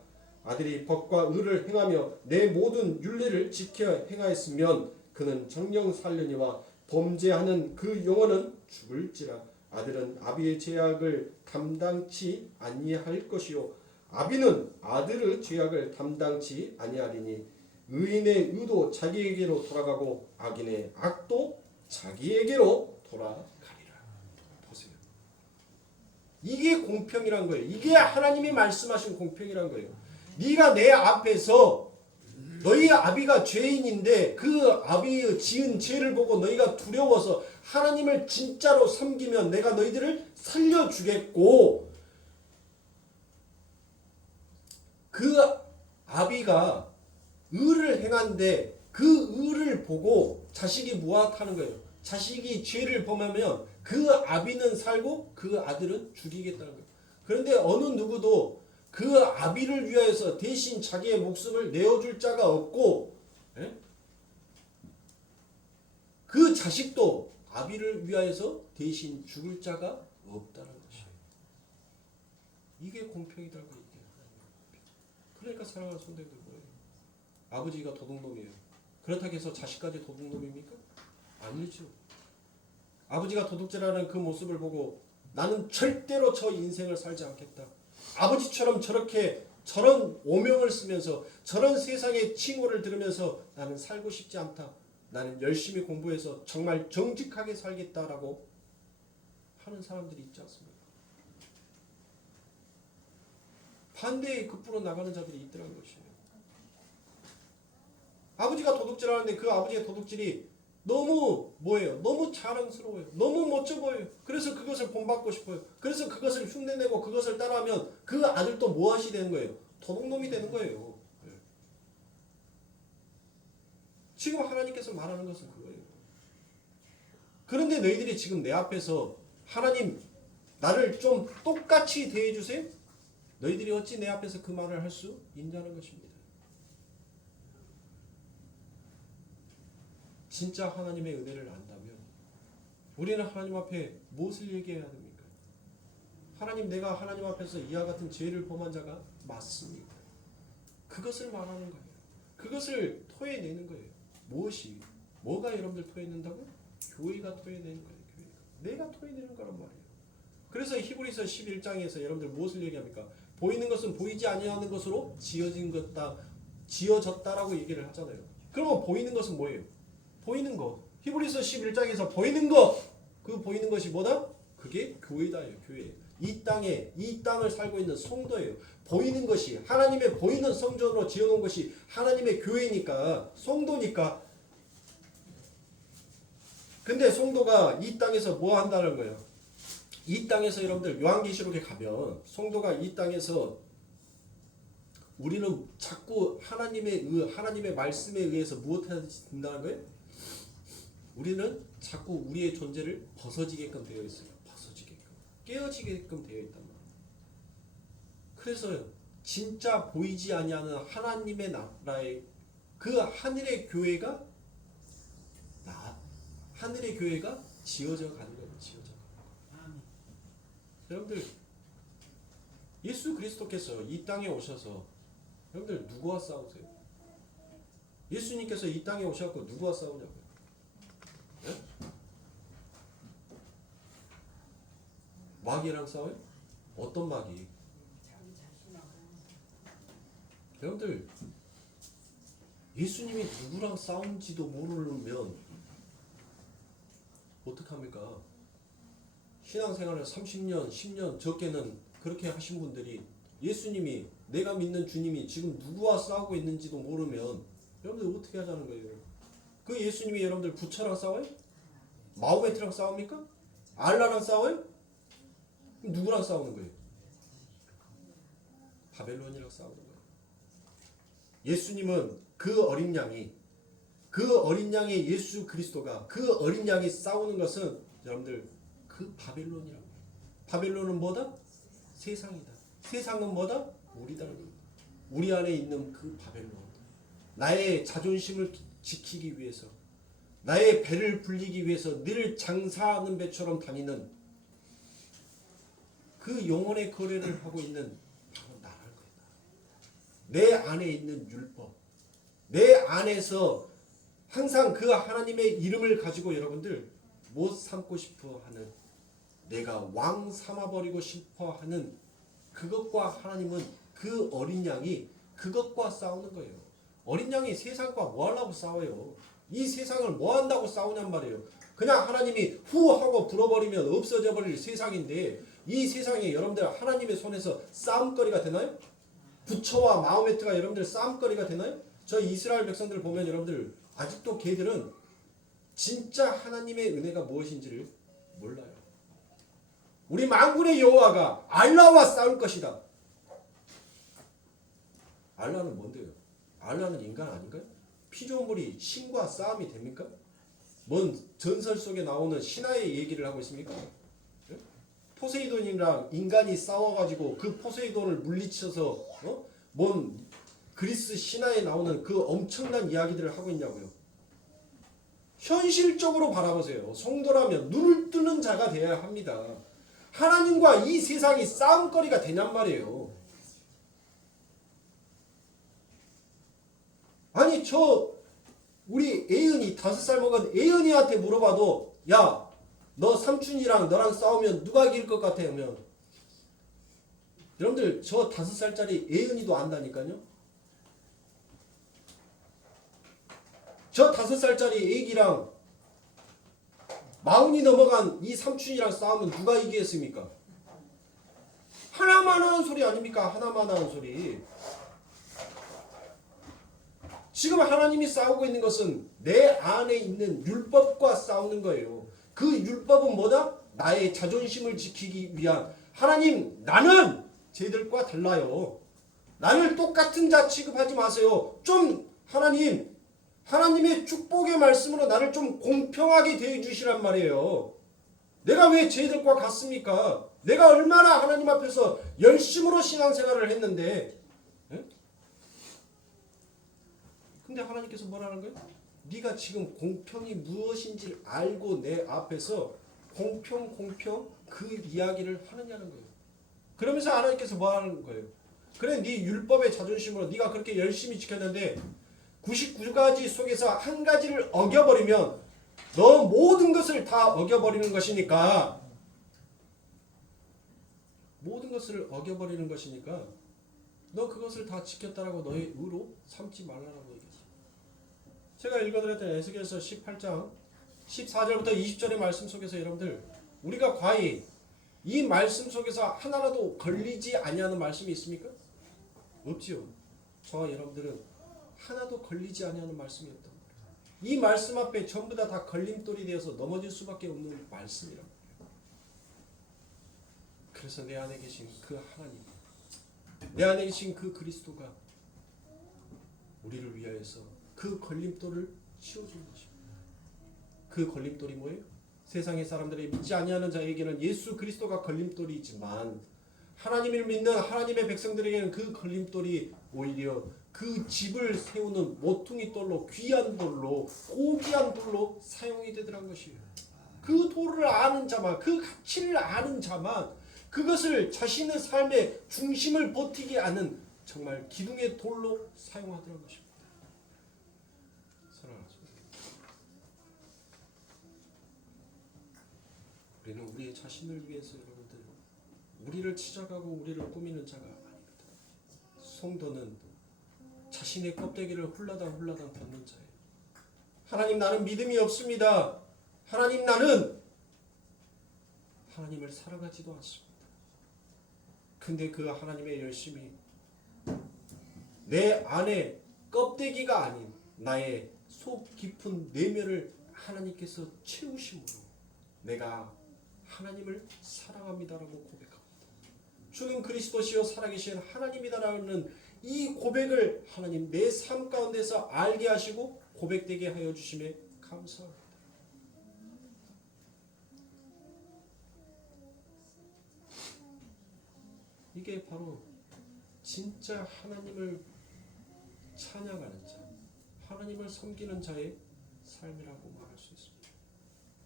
아들이 법과 의를 행하며 내 모든 율례를 지켜 행하였으면 그는 정령 살려니와 범죄하는 그 영혼은 죽을지라. 아들은 아비의 죄악을 감당치 아니할 것이요 아비는 아들의 죄악을 감당치 아니하리니 의인의 의도 자기에게로 돌아가고 악인의 악도 자기에게로 돌아가리라. 보세요. 이게 공평이란 거예요. 이게 하나님이 말씀하신 공평이란 거예요. 네가 내 앞에서 너희 아비가 죄인인데 그 아비의 지은 죄를 보고 너희가 두려워서 하나님을 진짜로 섬기면 내가 너희들을 살려주겠고 그 아비가 의를 행한데 그 의를 보고 자식이 무엇하는 거예요? 자식이 죄를 범하면 그 아비는 살고 그 아들은 죽이겠다는 거예요. 그런데 어느 누구도 그 아비를 위하여서 대신 자기의 목숨을 내어줄 자가 없고 그 자식도 아비를 위하여서 대신 죽을 자가 없다는 것이에요. 이게 공평이라고 얘기해요. 그러니까 사랑하는 성도님들 뭐예요? 아버지가 도둑놈이에요. 그렇다고 해서 자식까지 도둑놈입니까? 아니죠. 아버지가 도둑질하는 그 모습을 보고 나는 절대로 저 인생을 살지 않겠다. 아버지처럼 저렇게 저런 오명을 쓰면서 저런 세상의 칭호를 들으면서 나는 살고 싶지 않다. 나는 열심히 공부해서 정말 정직하게 살겠다라고 하는 사람들이 있지 않습니까? 반대에 급부로 나가는 자들이 있더라는 것이에요. 아버지가 도둑질하는데 그 아버지의 도둑질이 너무 뭐예요? 너무 자랑스러워요. 너무 멋져 보여요. 그래서 그것을 본받고 싶어요. 그래서 그것을 흉내내고 그것을 따라하면 그 아들도 무엇이 되는 거예요? 도둑놈이 되는 거예요. 지금 하나님께서 말하는 것은 그거예요. 그런데 너희들이 지금 내 앞에서 하나님 나를 좀 똑같이 대해주세요. 너희들이 어찌 내 앞에서 그 말을 할 수 있냐는 것입니다. 진짜 하나님의 은혜를 안다면 우리는 하나님 앞에 무엇을 얘기해야 됩니까? 하나님, 내가 하나님 앞에서 이와 같은 죄를 범한 자가 맞습니까? 그것을 말하는 거예요. 그것을 토해내는 거예요. 무엇이? 뭐가 여러분들 토해낸다고? 교회가 토해내는 거예요. 교회가. 내가 토해내는 거란 말이에요. 그래서 히브리서 11장에서 여러분들 무엇을 얘기합니까? 보이는 것은 보이지 아니하는 것으로 지어졌다라고 얘기를 하잖아요. 그러면 보이는 것은 뭐예요? 보이는 것. 히브리서 11장에서 보이는 것. 그 보이는 것이 뭐다? 그게 교회다예요. 교회. 이 땅에 이 땅을 살고 있는 성도예요. 보이는 것이 하나님의 보이는 성전으로 지어놓은 것이 하나님의 교회니까 성도니까. 근데 성도가 이 땅에서 뭐 한다는 거예요? 이 땅에서 여러분들 요한계시록에 가면 성도가 이 땅에서 우리는 자꾸 하나님의 말씀에 의해서 무엇해야 된다는 거예요? 우리는 자꾸 우리의 존재를 벗어지게끔 되어 있어요. 벗어지게끔. 깨어지게끔 되어 있단 말이에요. 그래서 진짜 보이지 아니하는 하나님의 나라의 그 하늘의 교회가 지어져 가는 거예요. 지어져 가는 거예요. 여러분들 예수 그리스도께서 이 땅에 오셔서 여러분들 누구와 싸우세요? 예수님께서 이 땅에 오셔서 누구와 싸우냐고요? 네? 마귀랑 싸워요? 어떤 마귀? 여러분들 예수님이 누구랑 싸운지도 모르면 어떡합니까? 신앙생활을 30년, 10년 적게는 그렇게 하신 분들이 예수님이 내가 믿는 주님이 지금 누구와 싸우고 있는지도 모르면 여러분들 어떻게 하자는 거예요? 그 예수님이 여러분들 부처랑 싸워요? 마호메트랑 싸웁니까? 알라랑 싸워요? 그럼 누구랑 싸우는 거예요? 바벨론이랑 싸우는 거예요. 예수님은 그 어린 양의 예수 그리스도가 그 어린 양이 싸우는 것은 여러분들 그 바벨론이라고 해요. 바벨론은 뭐다? 세상이다. 세상은 뭐다? 우리다. 우리 안에 있는 그 바벨론. 나의 자존심을 지키기 위해서, 나의 배를 불리기 위해서 늘 장사하는 배처럼 다니는 그 영혼의 거래를 하고 있는 바로 나랄 거다. 내 안에 있는 율법, 내 안에서 항상 그 하나님의 이름을 가지고 여러분들 못 삼고 싶어 하는, 내가 왕 삼아버리고 싶어 하는 그것과 하나님은 그 어린 양이 그것과 싸우는 거예요. 어린 양이 세상과 뭐 하려고 싸워요? 이 세상을 뭐 한다고 싸우냔 말이에요. 그냥 하나님이 후 하고 불어버리면 없어져 버릴 세상인데 이 세상에 여러분들 하나님의 손에서 싸움거리가 되나요? 부처와 마호메트가 여러분들 싸움거리가 되나요? 저 이스라엘 백성들 보면 여러분들 아직도 걔들은 진짜 하나님의 은혜가 무엇인지를 몰라요. 우리 만군의 여호와가 알라와 싸울 것이다. 알라는 뭔데요? 알라는 인간 아닌가요? 피조물이 신과 싸움이 됩니까? 뭔 전설 속에 나오는 신화의 얘기를 하고 있습니까? 포세이돈이랑 인간이 싸워가지고 그 포세이돈을 물리쳐서 뭔 그리스 신화에 나오는 그 엄청난 이야기들을 하고 있냐고요. 현실적으로 바라보세요. 성도라면 눈을 뜨는 자가 되어야 합니다. 하나님과 이 세상이 싸움거리가 되냔 말이에요. 아니 우리 애은이 5살 먹은 애은이한테 물어봐도 야, 너 삼촌이랑 너랑 싸우면 누가 이길 것 같아? 하면 여러분들 저 5살짜리 애은이도 안다니까요. 저 5살짜리 애기랑 40이 넘어간 이 삼촌이랑 싸우면 누가 이기겠습니까? 하나만 하는 소리 아닙니까? 하나만 하는 소리. 지금 하나님이 싸우고 있는 것은 내 안에 있는 율법과 싸우는 거예요. 그 율법은 뭐다? 나의 자존심을 지키기 위한. 하나님, 나는 쟤들과 달라요. 나를 똑같은 자 취급하지 마세요. 좀 하나님의 축복의 말씀으로 나를 좀 공평하게 대해주시란 말이에요. 내가 왜 쟤들과 같습니까? 내가 얼마나 하나님 앞에서 열심으로 신앙생활을 했는데, 근데 하나님께서 뭐라는 거예요? 네가 지금 공평이 무엇인지를 알고 내 앞에서 공평 그 이야기를 하느냐는 거예요. 그러면서 하나님께서 뭐하는 거예요? 그래, 네 율법의 자존심으로 네가 그렇게 열심히 지켰는데 99가지 속에서 한 가지를 어겨버리면 너 모든 것을 다 어겨버리는 것이니까, 모든 것을 어겨버리는 것이니까 너 그것을 다 지켰다라고 너의 의로 삼지 말라라고 얘기했어요. 제가 읽어드렸던 에스겔서 18장 14절부터 20절의 말씀 속에서 여러분들 우리가 과연 이 말씀 속에서 하나라도 걸리지 아니하는 말씀이 있습니까? 없지요. 저와 여러분들은 하나도 걸리지 아니하는 말씀이 없다. 이 말씀 앞에 전부 다 걸림돌이 되어서 넘어질 수밖에 없는 말씀이란 말이에요. 그래서 내 안에 계신 그 하나님, 내 안에 계신 그 그리스도가 우리를 위하여서 그 걸림돌을 치워주는 것입니다. 그 걸림돌이 뭐예요? 세상의 사람들이 믿지 아니하는 자에게는 예수 그리스도가 걸림돌이지만 하나님을 믿는 하나님의 백성들에게는 그 걸림돌이 오히려 그 집을 세우는 모퉁이 돌로, 귀한 돌로, 고귀한 돌로 사용이 되더란 것이에요. 그 돌을 아는 자만, 그 가치를 아는 자만 그것을 자신의 삶의 중심을 버티게 하는 정말 기둥의 돌로 사용하더란 것입니다. 사랑하는 우리는 우리의 자신을 위해서 여러분들 우리를 치장하고 우리를 꾸미는 자가 아닙니다. 성도는 자신의 껍데기를 훌라당 벗는 자예요. 하나님 나는 믿음이 없습니다. 하나님 나는 하나님을 사랑하지도 않습니다. 근데 그 하나님의 열심이 내 안에 껍데기가 아닌 나의 속 깊은 내면을 하나님께서 채우심으로 내가 하나님을 사랑합니다라고 고백합니다. 주는 그리스도시요 살아계신 하나님이다라는 이 고백을 하나님 내 삶 가운데서 알게 하시고 고백되게 하여 주심에 감사합니다. 이게 바로 진짜 하나님을 찬양하는 자, 하나님을 섬기는 자의 삶이라고 말할 수 있습니다.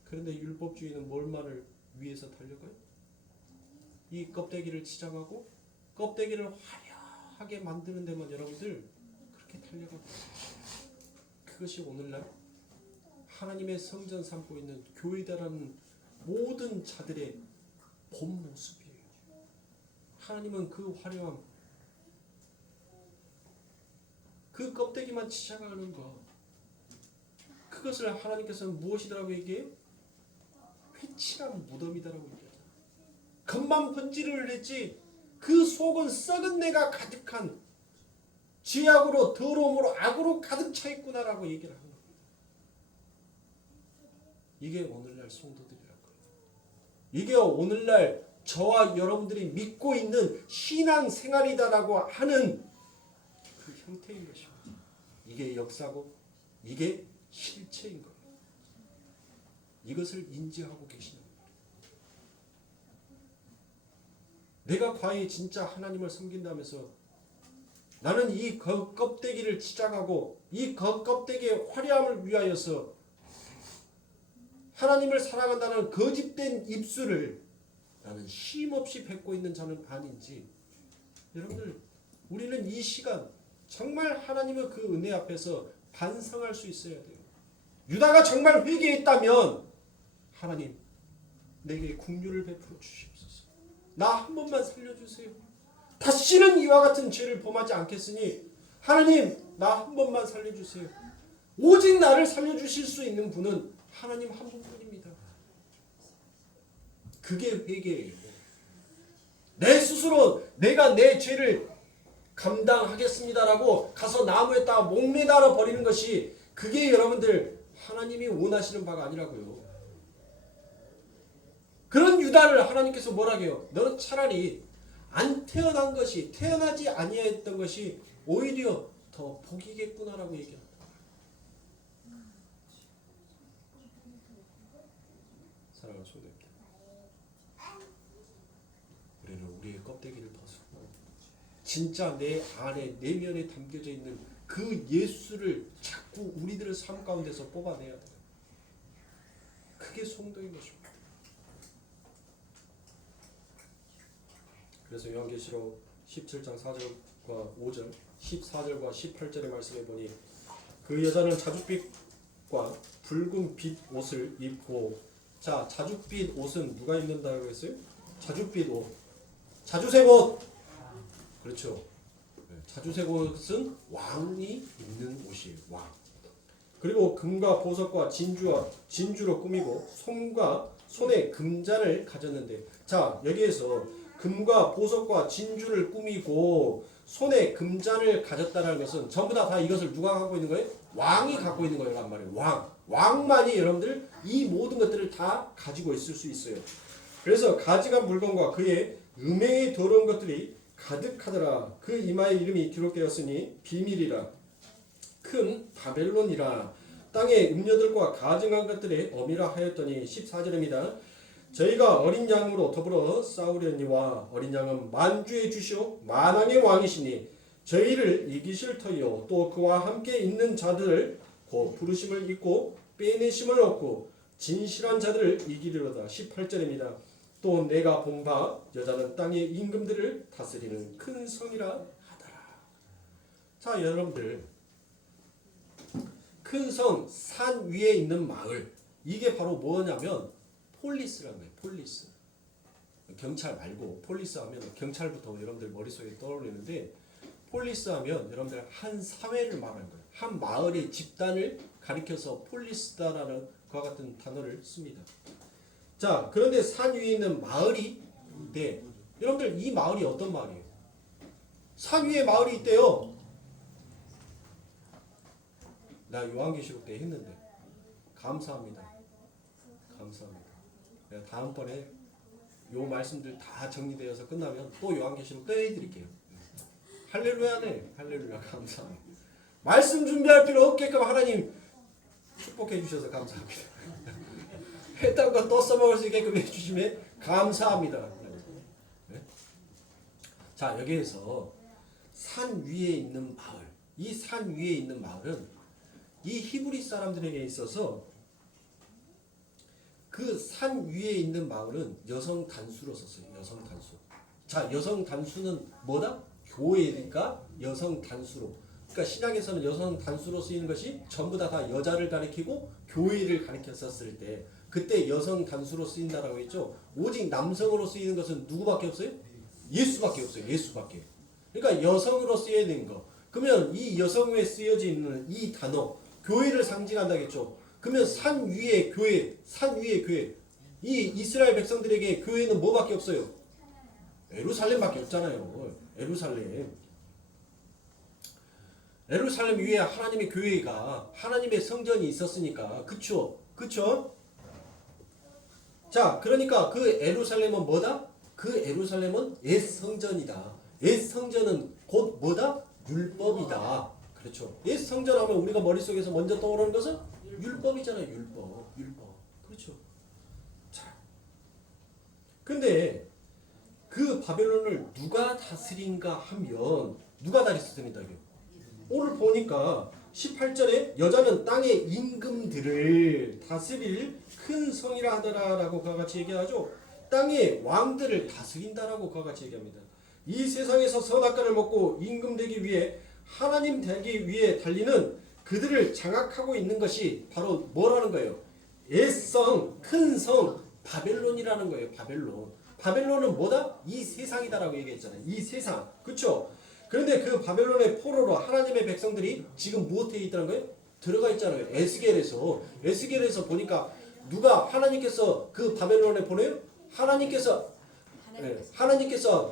그런데 율법주의는 뭘만을 위해서 달려가요? 이 껍데기를 치장하고 껍데기를 화려하게 만드는 데만 여러분들 그렇게 달려가고 그것이 오늘날 하나님의 성전 삼고 있는 교회다라는 모든 자들의 본 모습이에요. 하나님은 그 화려함, 그 껍데기만 치장하는 것, 그것을 하나님께서는 무엇이라고 얘기해요? 회칠한 무덤이다라고 얘기하잖아요. 겉만 번지를 냈지 그 속은 썩은 내가 가득한 죄악으로 더러움으로 악으로 가득 차 있구나라고 얘기를 하는 겁니다. 이게 오늘날 성도들이란 거예요. 이게 오늘날 저와 여러분들이 믿고 있는 신앙생활이다라고 하는 그 형태인 것입니다. 이게 역사고 이게 실체인 거예요. 이것을 인지하고 계시는 거예요. 내가 과연 진짜 하나님을 섬긴다면서 나는 이 껍데기를 치장하고 이 껍데기의 화려함을 위하여서 하나님을 사랑한다는 거짓된 입술을 나는 쉼없이 뱉고 있는 자는 아닌지 여러분들 우리는 이 시간 정말 하나님의 그 은혜 앞에서 반성할 수 있어야 돼요. 유다가 정말 회개했다면 하나님 내게 긍휼을 베풀어 주시옵소서. 나 한 번만 살려주세요. 다시는 이와 같은 죄를 범하지 않겠으니 하나님 나 한 번만 살려주세요. 오직 나를 살려주실 수 있는 분은 하나님 한 분뿐입니다. 그게 회개예요. 내 스스로 내가 내 죄를 감당하겠습니다라고 가서 나무에다가 목매달아 버리는 것이 그게 여러분들 하나님이 원하시는 바가 아니라고요. 그런 유다를 하나님께서 뭐라고 해요? 너는 차라리 안 태어난 것이 태어나지 아니했던 것이 오히려 더 복이겠구나라고 얘기합니다. 사랑하는 성도님들, 우리는 우리의 껍데기를 벗고 진짜 내 안에 내면에 담겨져 있는 그 예수를 자꾸 우리들의 삶 가운데서 뽑아내야 돼요. 그게 성도인 것입니다. 그래서 요한계시록 17장 4절과 5절, 14절과 18절의 말씀에 보니 그 여자는 자줏빛과 붉은 빛 옷을 입고, 자 자줏빛 옷은 누가 입는다고 했어요? 자줏빛 옷, 자주색 옷. 그렇죠. 자주색 옷은 왕이 입는 옷이에요. 왕. 그리고 금과 보석과 진주로 꾸미고 손과 손에 금잔을 가졌는데, 자 여기에서 금과 보석과 진주를 꾸미고 손에 금잔을 가졌다는 것은 전부 다 이것을 누가 갖고 있는 거예요? 왕이 갖고 있는 거란 말이에요. 왕만이 여러분들 이 모든 것들을 다 가지고 있을 수 있어요. 그래서 가지간 물건과 그의 음행의 더러운 것들이 가득하더라. 그 이마에 이름이 기록되었으니 비밀이라. 큰 바벨론이라. 땅의 음녀들과 가증한 것들의 어미라 하였더니 14절입니다. 저희가 어린 양으로 더불어 싸우려니와 어린 양은 만주의 주시오 만왕의 왕이시니 저희를 이기실 터이요 또 그와 함께 있는 자들을 곧 부르심을 잊고 빼내심을 얻고 진실한 자들을 이기리로다. 18절입니다. 또 내가 본 바 여자는 땅의 임금들을 다스리는 큰 성이라 하더라. 자 여러분들, 큰 성, 산 위에 있는 마을, 이게 바로 뭐냐면 폴리스라는 거예요. 폴리스. 경찰 말고 폴리스 하면 경찰부터 여러분들 머릿속에 떠오르는데, 폴리스 하면 여러분들 한 사회를 말하는 거예요. 한 마을의 집단을 가리켜서 폴리스다라는 그와 같은 단어를 씁니다. 자, 그런데 산 위에 있는 마을이 있는데, 여러분들 이 마을이 어떤 마을이에요? 산 위에 마을이 있대요. 나 요한계시록 때 했는데 감사합니다. 내가 다음번에 요 말씀들 다 정리되어서 끝나면 또 요한계시록 또 해드릴게요. 할렐루야네. 할렐루야. 감사합니다. 말씀 준비할 필요 없게끔 하나님 축복해 주셔서 감사합니다. 했던 거 또 써먹을 수 있게끔 해주시면 감사합니다. 네? 자, 여기에서 산 위에 있는 마을, 이 산 위에 있는 마을은 이 히브리 사람들에게 있어서 그 산 위에 있는 마을은 여성 단수로 썼어요. 여성 단수. 자, 여성 단수는 뭐다? 교회니까 여성 단수로. 그러니까 신약에서는 여성 단수로 쓰이는 것이 전부 다 여자를 가리키고 교회를 가리켰었을 때, 그때 여성 단수로 쓰인다라고 했죠. 오직 남성으로 쓰이는 것은 누구밖에 없어요? 예수밖에 없어요. 예수밖에. 그러니까 여성으로 쓰여야 되는 거. 그러면 이 여성에 쓰여져 있는 이 단어, 교회를 상징한다겠죠. 그러면 산 위에 교회, 산 위에 교회. 이 이스라엘 백성들에게 교회는 뭐밖에 없어요? 예루살렘밖에 없잖아요. 예루살렘 위에 하나님의 교회가, 하나님의 성전이 있었으니까. 그쵸? 자, 그러니까 그 예루살렘은 뭐다? 그 예루살렘은 옛 성전이다. 옛 성전은 곧 뭐다? 율법이다. 그렇죠. 옛 성전하면 우리가 머릿속에서 먼저 떠오르는 것은 율법이잖아요. 율법. 그렇죠. 자, 근데 그 바벨론을 누가 다스린가 하면, 누가 다스립니다. 오늘 보니까 18절에 여자는 땅의 임금들을 다스릴 큰 성이라 하더라라고 그와 같이 얘기하죠. 땅의 왕들을 다스린다라고 그와 같이 얘기합니다. 이 세상에서 선악과를 먹고 임금 되기 위해, 하나님 되기 위해 달리는 그들을 장악하고 있는 것이 바로 뭐라는 거예요? 옛성, 큰 성, 바벨론이라는 거예요. 바벨론은 뭐다? 이 세상이다라고 얘기했잖아요. 이 세상. 그렇죠? 그런데 그 바벨론의 포로로 하나님의 백성들이 지금 무엇에 있다는 거예요? 들어가 있잖아요. 에스겔에서 보니까 누가 하나님께서 그 바벨론에 보내요? 하나님께서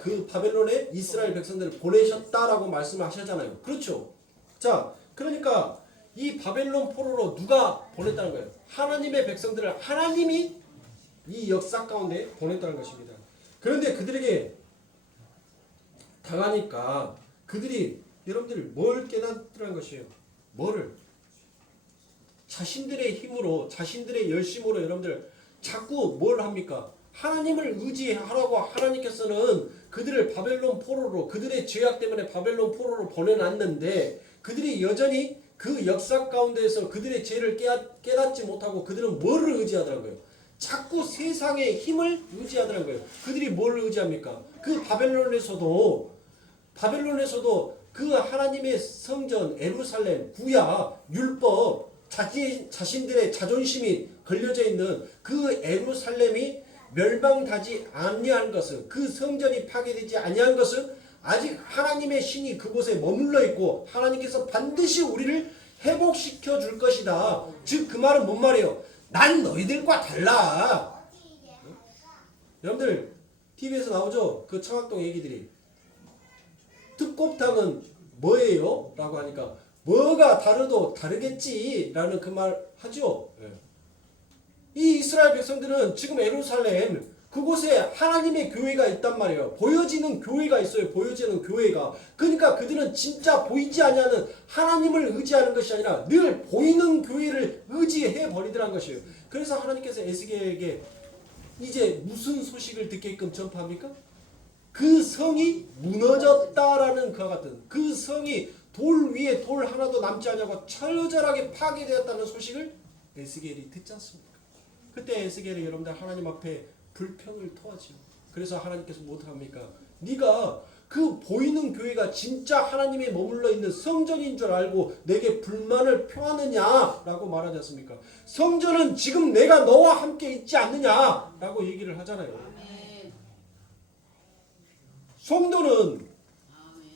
그 바벨론에 이스라엘 백성들을 보내셨다라고 말씀을 하셨잖아요. 그렇죠? 자, 그러니까 이 바벨론 포로로 누가 보냈다는 거예요? 하나님의 백성들을 하나님이 이 역사 가운데 보냈다는 것입니다. 그런데 그들에게 당하니까 그들이 여러분들이 뭘 깨닫더라는 것이에요? 뭐를? 자신들의 힘으로, 자신들의 열심으로 여러분들 자꾸 뭘 합니까? 하나님을 의지하라고 하나님께서는 그들을 바벨론 포로로, 그들의 죄악 때문에 바벨론 포로로 보내놨는데, 그들이 여전히 그 역사 가운데에서 그들의 죄를 깨닫지 못하고 그들은 뭐를 의지하더라고요? 자꾸 세상의 힘을 의지하더라고요. 그들이 뭘 의지합니까? 그 바벨론에서도 그 하나님의 성전, 예루살렘, 구약, 율법, 자신들의 자존심이 걸려져 있는 그 예루살렘이 멸망하지 아니한 것은, 그 성전이 파괴되지 아니한 것은 아직 하나님의 신이 그곳에 머물러 있고 하나님께서 반드시 우리를 회복시켜 줄 것이다. 즉 그 말은 뭔 말이에요? 난 너희들과 달라. 여러분들 TV에서 나오죠? 그 청학동 애기들이 특곱탕은 뭐예요? 라고 하니까 뭐가 다르도 다르겠지 라는 그 말 하죠. 예. 이 이스라엘 백성들은 지금 예루살렘 그곳에 하나님의 교회가 있단 말이에요. 보여지는 교회가 있어요. 보여지는 교회가. 그러니까 그들은 진짜 보이지 않는 하나님을 의지하는 것이 아니라 늘 보이는 교회를 의지해 버리더란 것이에요. 그래서 하나님께서 에스겔에게 이제 무슨 소식을 듣게끔 전파합니까? 그 성이 무너졌다라는 그와 같은 그 성이 돌 위에 돌 하나도 남지 않냐고 철저하게 파괴되었다는 소식을 에스겔이 듣지 않습니까? 그때 에스겔이 여러분들 하나님 앞에 불평을 토하지요. 그래서 하나님께서 못합니까? 네가 그 보이는 교회가 진짜 하나님이 머물러 있는 성전인 줄 알고 내게 불만을 표하느냐라고 말하지 않습니까? 성전은 지금 내가 너와 함께 있지 않느냐라고 얘기를 하잖아요. 성도는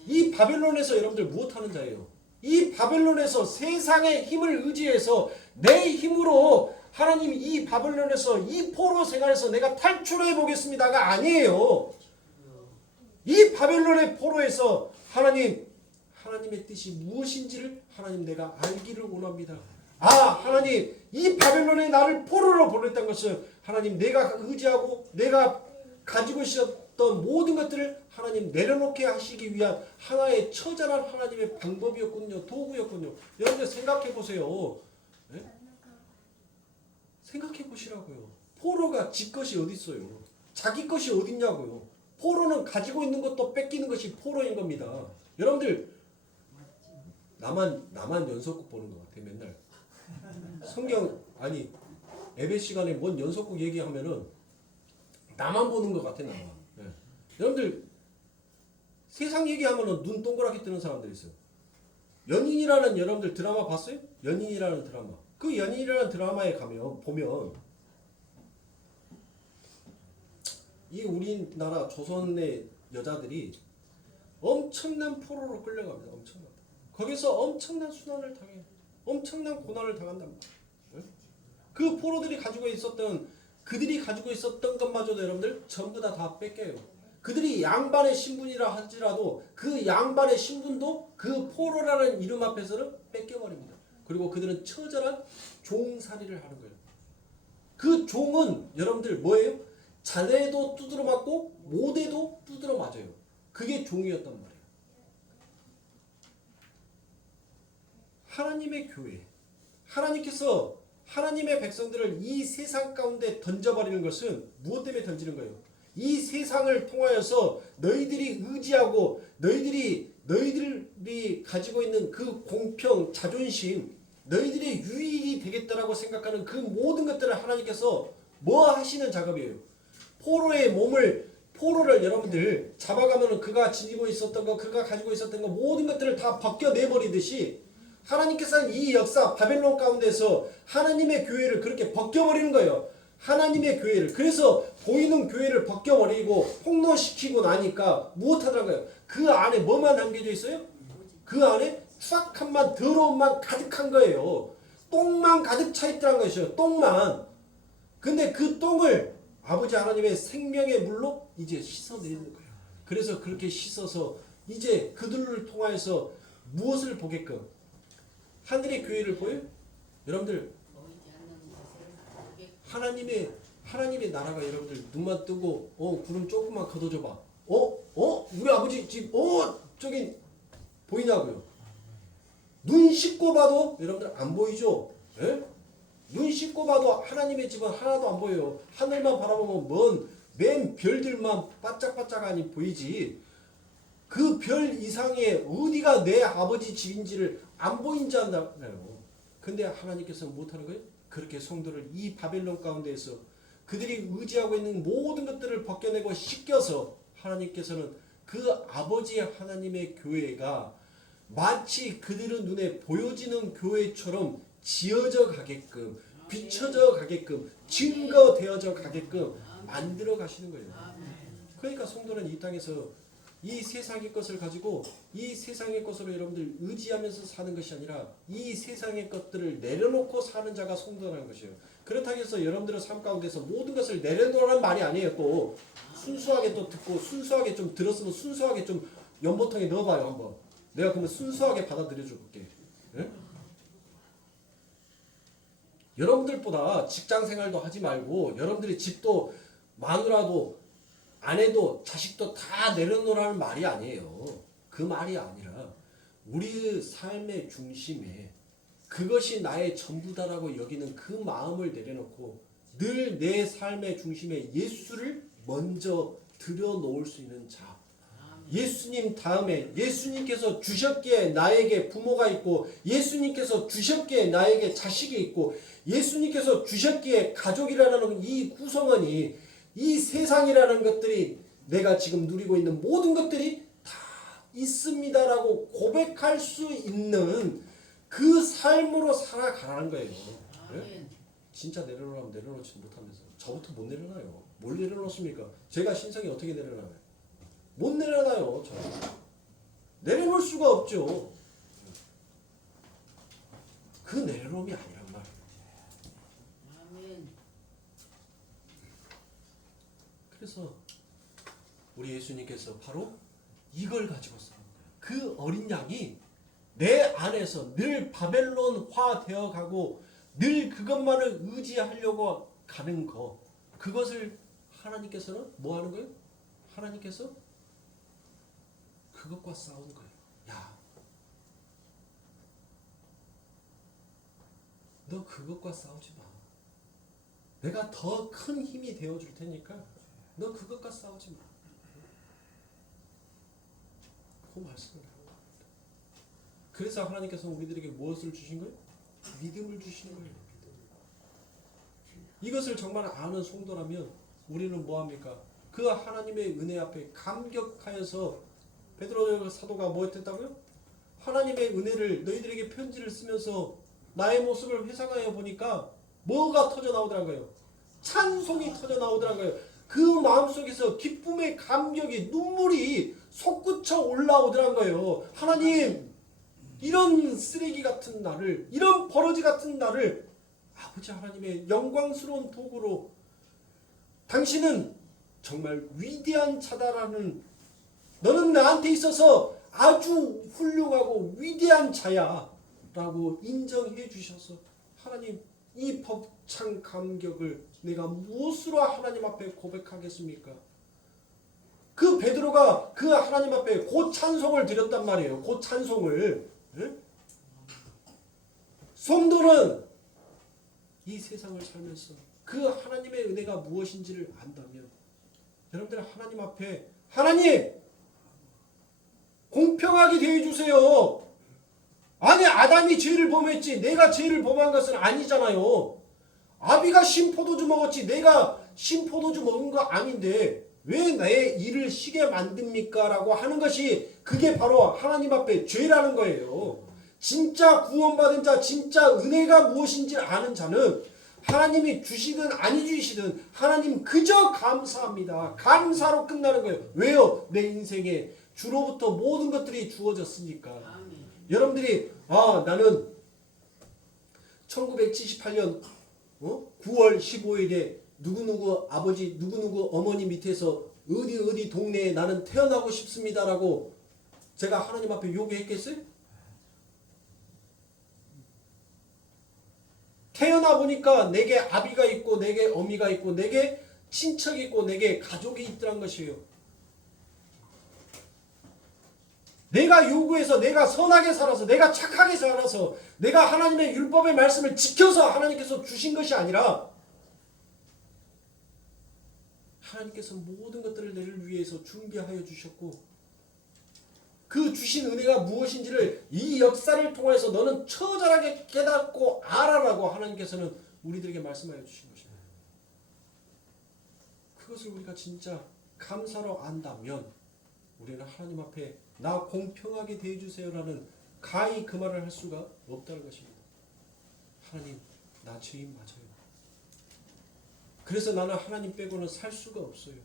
이 바벨론에서 여러분들 무엇하는 자예요? 이 바벨론에서 세상의 힘을 의지해서 내 힘으로 하나님 이 바벨론에서 이 포로 생활에서 내가 탈출해 보겠습니다가 아니에요. 이 바벨론의 포로에서 하나님의 뜻이 무엇인지를 하나님 내가 알기를 원합니다. 아, 하나님 이 바벨론에 나를 포로로 보냈다는 것은 하나님 내가 의지하고 내가 가지고 있었던 모든 것들을 하나님 내려놓게 하시기 위한 하나의 처절한 하나님의 방법이었군요. 도구였군요. 여러분들 생각해 보세요. 네? 생각해 보시라고요. 포로가 지 것이 어디 있어요? 자기 것이 어디 있냐고요. 포로는 가지고 있는 것도 뺏기는 것이 포로인 겁니다. 여러분들 나만 연속극 보는 것 같아. 맨날 성경 아니 예배 시간에 뭔 연속극 얘기하면은 나만 보는 것 같아. 나만. 네. 여러분들 세상 얘기하면은 눈 동그랗게 뜨는 사람들 있어요. 연인이라는 여러분들 드라마 봤어요? 연인이라는 드라마. 그 연인이라는 드라마에 가면 보면 이 우리나라 조선의 여자들이 엄청난 포로로 끌려갑니다. 엄청난. 거기서 엄청난 순환을 당해요. 엄청난 고난을 당한단 말이에요. 그 포로들이 가지고 있었던 그들이 가지고 있었던 것마저도 여러분들 전부 다 뺏겨요. 그들이 양반의 신분이라 할지라도 그 양반의 신분도 그 포로라는 이름 앞에서는 뺏겨버립니다. 그리고 그들은 처절한 종살이를 하는 거예요. 그 종은 여러분들 뭐예요? 자네도 두드러 맞고 못해도 두드러 맞아요. 그게 종이었단 말이에요. 하나님의 교회, 하나님께서 하나님의 백성들을 이 세상 가운데 던져버리는 것은 무엇 때문에 던지는 거예요? 이 세상을 통하여서 너희들이 의지하고 너희들이 가지고 있는 그 공평, 자존심, 너희들의 유익이 되겠다라고 생각하는 그 모든 것들을 하나님께서 뭐 하시는 작업이에요? 포로를 여러분들 잡아가면은 그가 지니고 있었던 거, 그가 가지고 있었던 거 모든 것들을 다 벗겨내버리듯이 하나님께서는 이 역사 바벨론 가운데서 하나님의 교회를 그렇게 벗겨버리는 거예요. 하나님의 교회를. 그래서 보이는 교회를 벗겨버리고 폭로시키고 나니까 무엇하더라고요? 그 안에 뭐만 담겨져 있어요? 그 안에 추악함만 더러움만 가득한 거예요. 똥만 가득 차 있더란 것이에요. 똥만. 근데 그 똥을 아버지 하나님의 생명의 물로 이제 씻어내는 거예요. 그래서 그렇게 씻어서 이제 그들을 통하여서 무엇을 보게끔 하늘의 교회를 보여요? 여러분들 하나님의 나라가 여러분들 눈만 뜨고 구름 조금만 걷어줘봐. 우리 아버지 집 저기 보이냐고요? 눈 씻고 봐도 여러분들 안 보이죠? 예? 눈 씻고 봐도 하나님의 집은 하나도 안 보여요. 하늘만 바라보면 맨 별들만 반짝반짝하니 보이지. 그 별 이상의 어디가 내 아버지 집인지를 안 보인지 않나요? 근데 하나님께서는 못하는 거예요? 그렇게 성도를 이 바벨론 가운데에서 그들이 의지하고 있는 모든 것들을 벗겨내고 씻겨서 하나님께서는 그 아버지 하나님의 교회가 마치 그들의 눈에 보여지는 교회처럼 지어져 가게끔 비춰져 가게끔 증거되어져 가게끔 만들어 가시는 거예요. 그러니까 성도는 이 땅에서 이 세상의 것을 가지고 이 세상의 것으로 여러분들 의지하면서 사는 것이 아니라 이 세상의 것들을 내려놓고 사는 자가 성도라는 것이에요. 그렇다고 해서 여러분들의 삶 가운데서 모든 것을 내려놓으라는 말이 아니에요. 또 순수하게 또 듣고 순수하게 좀 들었으면 순수하게 좀 연보통에 넣어봐요. 한번 내가 그러면 순수하게 받아들여 줄게. 예? 여러분들보다 직장 생활도 하지 말고 여러분들이 집도 마누라도 아내도 자식도 다 내려놓으라는 말이 아니에요. 그 말이 아니라 우리의 삶의 중심에 그것이 나의 전부다라고 여기는 그 마음을 내려놓고 늘 내 삶의 중심에 예수를 먼저 들여놓을 수 있는 자. 예수님 다음에 예수님께서 주셨기에 나에게 부모가 있고 예수님께서 주셨기에 나에게 자식이 있고 예수님께서 주셨기에 가족이라는 이 구성원이 이 세상이라는 것들이 내가 지금 누리고 있는 모든 것들이 다 있습니다라고 고백할 수 있는 그 삶으로 살아가라는 거예요. 네? 진짜 내려놓으면 내려놓지 못하면서 저부터 못 내려놔요. 뭘 내려놓습니까? 제가 신성이 어떻게 내려놔요? 못 내려놔요. 저 내려놓을 수가 없죠. 그 내려놓음이 아니란 말이에요. 그래서 우리 예수님께서 바로 이걸 가지고 싸운 거예요. 그 어린 양이 내 안에서 늘 바벨론화 되어 가고 늘 그것만을 의지하려고 가는 거, 그것을 하나님께서는 뭐 하는 거예요? 하나님께서 그것과 싸우는 거예요. 야, 너 그것과 싸우지 마. 내가 더 큰 힘이 되어줄 테니까 너 그것과 싸우지 마. 그 말씀을 하는 겁니다. 그래서 하나님께서 우리들에게 무엇을 주신 거예요? 믿음을 주시는 거예요. 이것을 정말 아는 성도라면 우리는 뭐합니까? 그 하나님의 은혜 앞에 감격하여서 베드로 사도가 뭐 했다고요? 하나님의 은혜를 너희들에게 편지를 쓰면서 나의 모습을 회상하여 보니까 뭐가 터져 나오더라고요. 찬송이 터져 나오더라고요. 그 마음속에서 기쁨의 감격이 눈물이 솟구쳐 올라오더라고요. 하나님, 이런 쓰레기 같은 나를, 이런 버러지 같은 나를 아버지 하나님의 영광스러운 도구로 당신은 정말 위대한 자다라는, 너는 나한테 있어서 아주 훌륭하고 위대한 자야 라고 인정해 주셔서 하나님, 이 벅찬 감격을 내가 무엇으로 하나님 앞에 고백하겠습니까? 그 베드로가 그 하나님 앞에 그 찬송을 드렸단 말이에요. 그 찬송을. 네? 성도는 이 세상을 살면서 그 하나님의 은혜가 무엇인지를 안다면 여러분들 하나님 앞에 하나님 공평하게 대해주세요. 아니 아담이 죄를 범했지 내가 죄를 범한 것은 아니잖아요. 아비가 신포도주 먹었지 내가 신포도주 먹은 거 아닌데 왜 내 일을 쉬게 만듭니까? 라고 하는 것이 그게 바로 하나님 앞에 죄라는 거예요. 진짜 구원받은 자, 진짜 은혜가 무엇인지 아는 자는 하나님이 주시든 아니 주시든 하나님 그저 감사합니다. 감사로 끝나는 거예요. 왜요? 내 인생에 주로부터 모든 것들이 주어졌으니까. 아멘. 여러분들이 나는 1978년 9월 15일에 누구누구 아버지 누구누구 어머니 밑에서 어디 동네에 나는 태어나고 싶습니다라고 제가 하나님 앞에 요구했겠어요? 태어나 보니까 내게 아비가 있고 내게 어미가 있고 내게 친척이 있고 내게 가족이 있더란 것이에요. 내가 요구해서 내가 선하게 살아서 내가 착하게 살아서 내가 하나님의 율법의 말씀을 지켜서 하나님께서 주신 것이 아니라 하나님께서 모든 것들을 내를 위해서 준비하여 주셨고 그 주신 은혜가 무엇인지를 이 역사를 통해서 너는 처절하게 깨닫고 알아라고 하나님께서는 우리들에게 말씀하여 주신 것입니다. 그것을 우리가 진짜 감사로 안다면 우리는 하나님 앞에 나 공평하게 대해주세요라는 가히 그 말을 할 수가 없다는 것입니다. 하나님, 나 죄인 맞아요. 그래서 나는 하나님 빼고는 살 수가 없어요.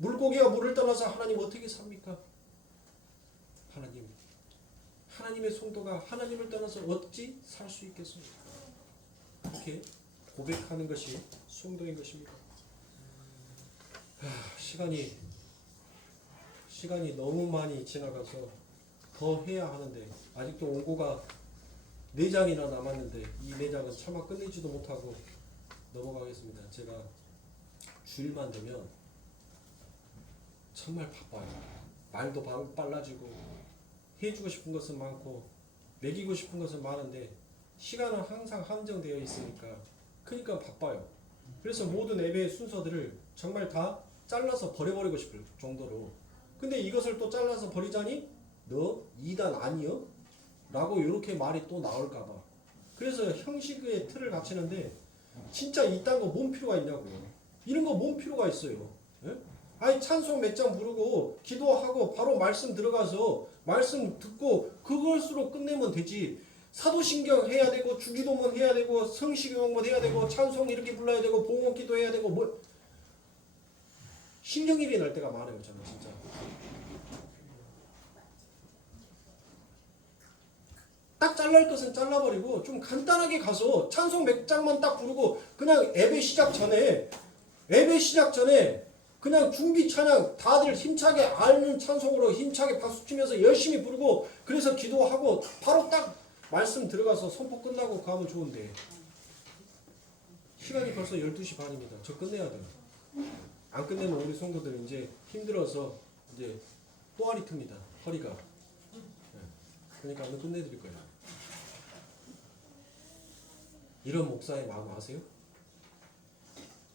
물고기가 물을 떠나서 하나님 어떻게 삽니까? 하나님의 성도가 하나님을 떠나서 어찌 살 수 있겠습니까? 이렇게 고백하는 것이 성도인 것입니다. 시간이 너무 많이 지나가서 더 해야 하는데 아직도 원고가 4장이나 남았는데 이 4장은 차마 끝내지도 못하고 넘어가겠습니다. 제가 주일만 되면 정말 바빠요. 말도 빨라지고 해주고 싶은 것은 많고 먹이고 싶은 것은 많은데 시간은 항상 한정되어 있으니까 그러니까 바빠요. 그래서 모든 예배의 순서들을 정말 다 잘라서 버려버리고 싶을 정도로 근데 이것을 또 잘라서 버리자니 너 2단 아니여? 라고 이렇게 말이 또 나올까봐 그래서 형식의 틀을 갖추는데 진짜 이딴 거 뭔 필요가 있냐고요. 이런 거 뭔 필요가 있어요. 예? 아니 찬송 몇 장 부르고 기도하고 바로 말씀 들어가서 말씀 듣고 그것으로 끝내면 되지. 사도신경 해야 되고 주기도문 해야 되고 성시경문 해야 되고 찬송 이렇게 불러야 되고 봉헌기도 해야 되고 뭐 신경일이 날 때가 많아요. 저는 진짜 딱 잘랄 것은 잘라버리고 좀 간단하게 가서 찬송 몇 장만 딱 부르고 그냥 예배 시작 전에 그냥 준비 찬양 다들 힘차게 아는 찬송으로 힘차게 박수 치면서 열심히 부르고 그래서 기도하고 바로 딱 말씀 들어가서 선포 끝나고 가면 좋은데 시간이 벌써 12시 반입니다. 저 끝내야 돼요. 안 끝내면 우리 성도들 이제 힘들어서 이제 또아리 틉니다. 허리가. 그러니까 오늘 끝내드릴 거예요. 이런 목사의 마음 아세요?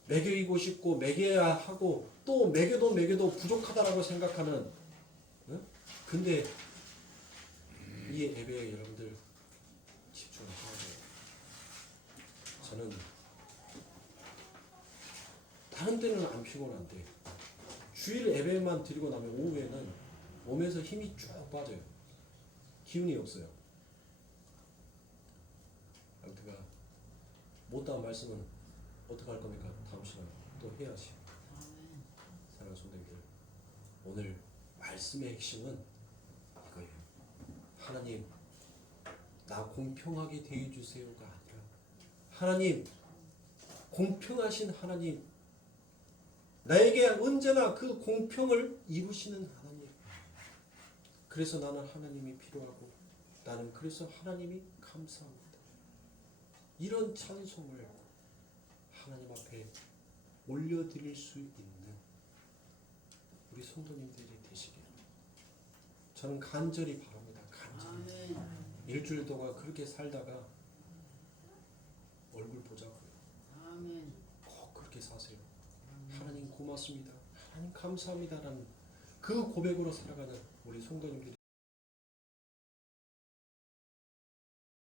먹이고 싶고 먹여야 하고 또 먹여도 부족하다라고 생각하는 근데 이 예배에 여러분들 집중해야 돼요. 저는 다른 때는 안 피곤한데 주일 예배만 드리고 나면 오후에는 몸에서 힘이 쭉 빠져요. 기운이 없어요. 아무튼 못다한 말씀은 어떻게 할 겁니까? 다음 시간에 또 해야지. 사랑하는 성도님들, 오늘 말씀의 핵심은 이거예요. 하나님, 나 공평하게 대해주세요가 아니라 하나님, 공평하신 하나님, 나에게 언제나 그 공평을 이루시는 하나님. 그래서 나는 하나님이 필요하고 나는 그래서 하나님이 감사합니다. 이런 찬송을 하나님 앞에 올려드릴 수 있는 우리 성도님들이 되시길 저는 간절히 바랍니다. 간절히. 일주일 동안 그렇게 살다가 얼굴 보자고요. 꼭 그렇게 사세요. 하나님 고맙습니다. 하나님 감사합니다라는 그 고백으로 살아가는 우리 성도님들이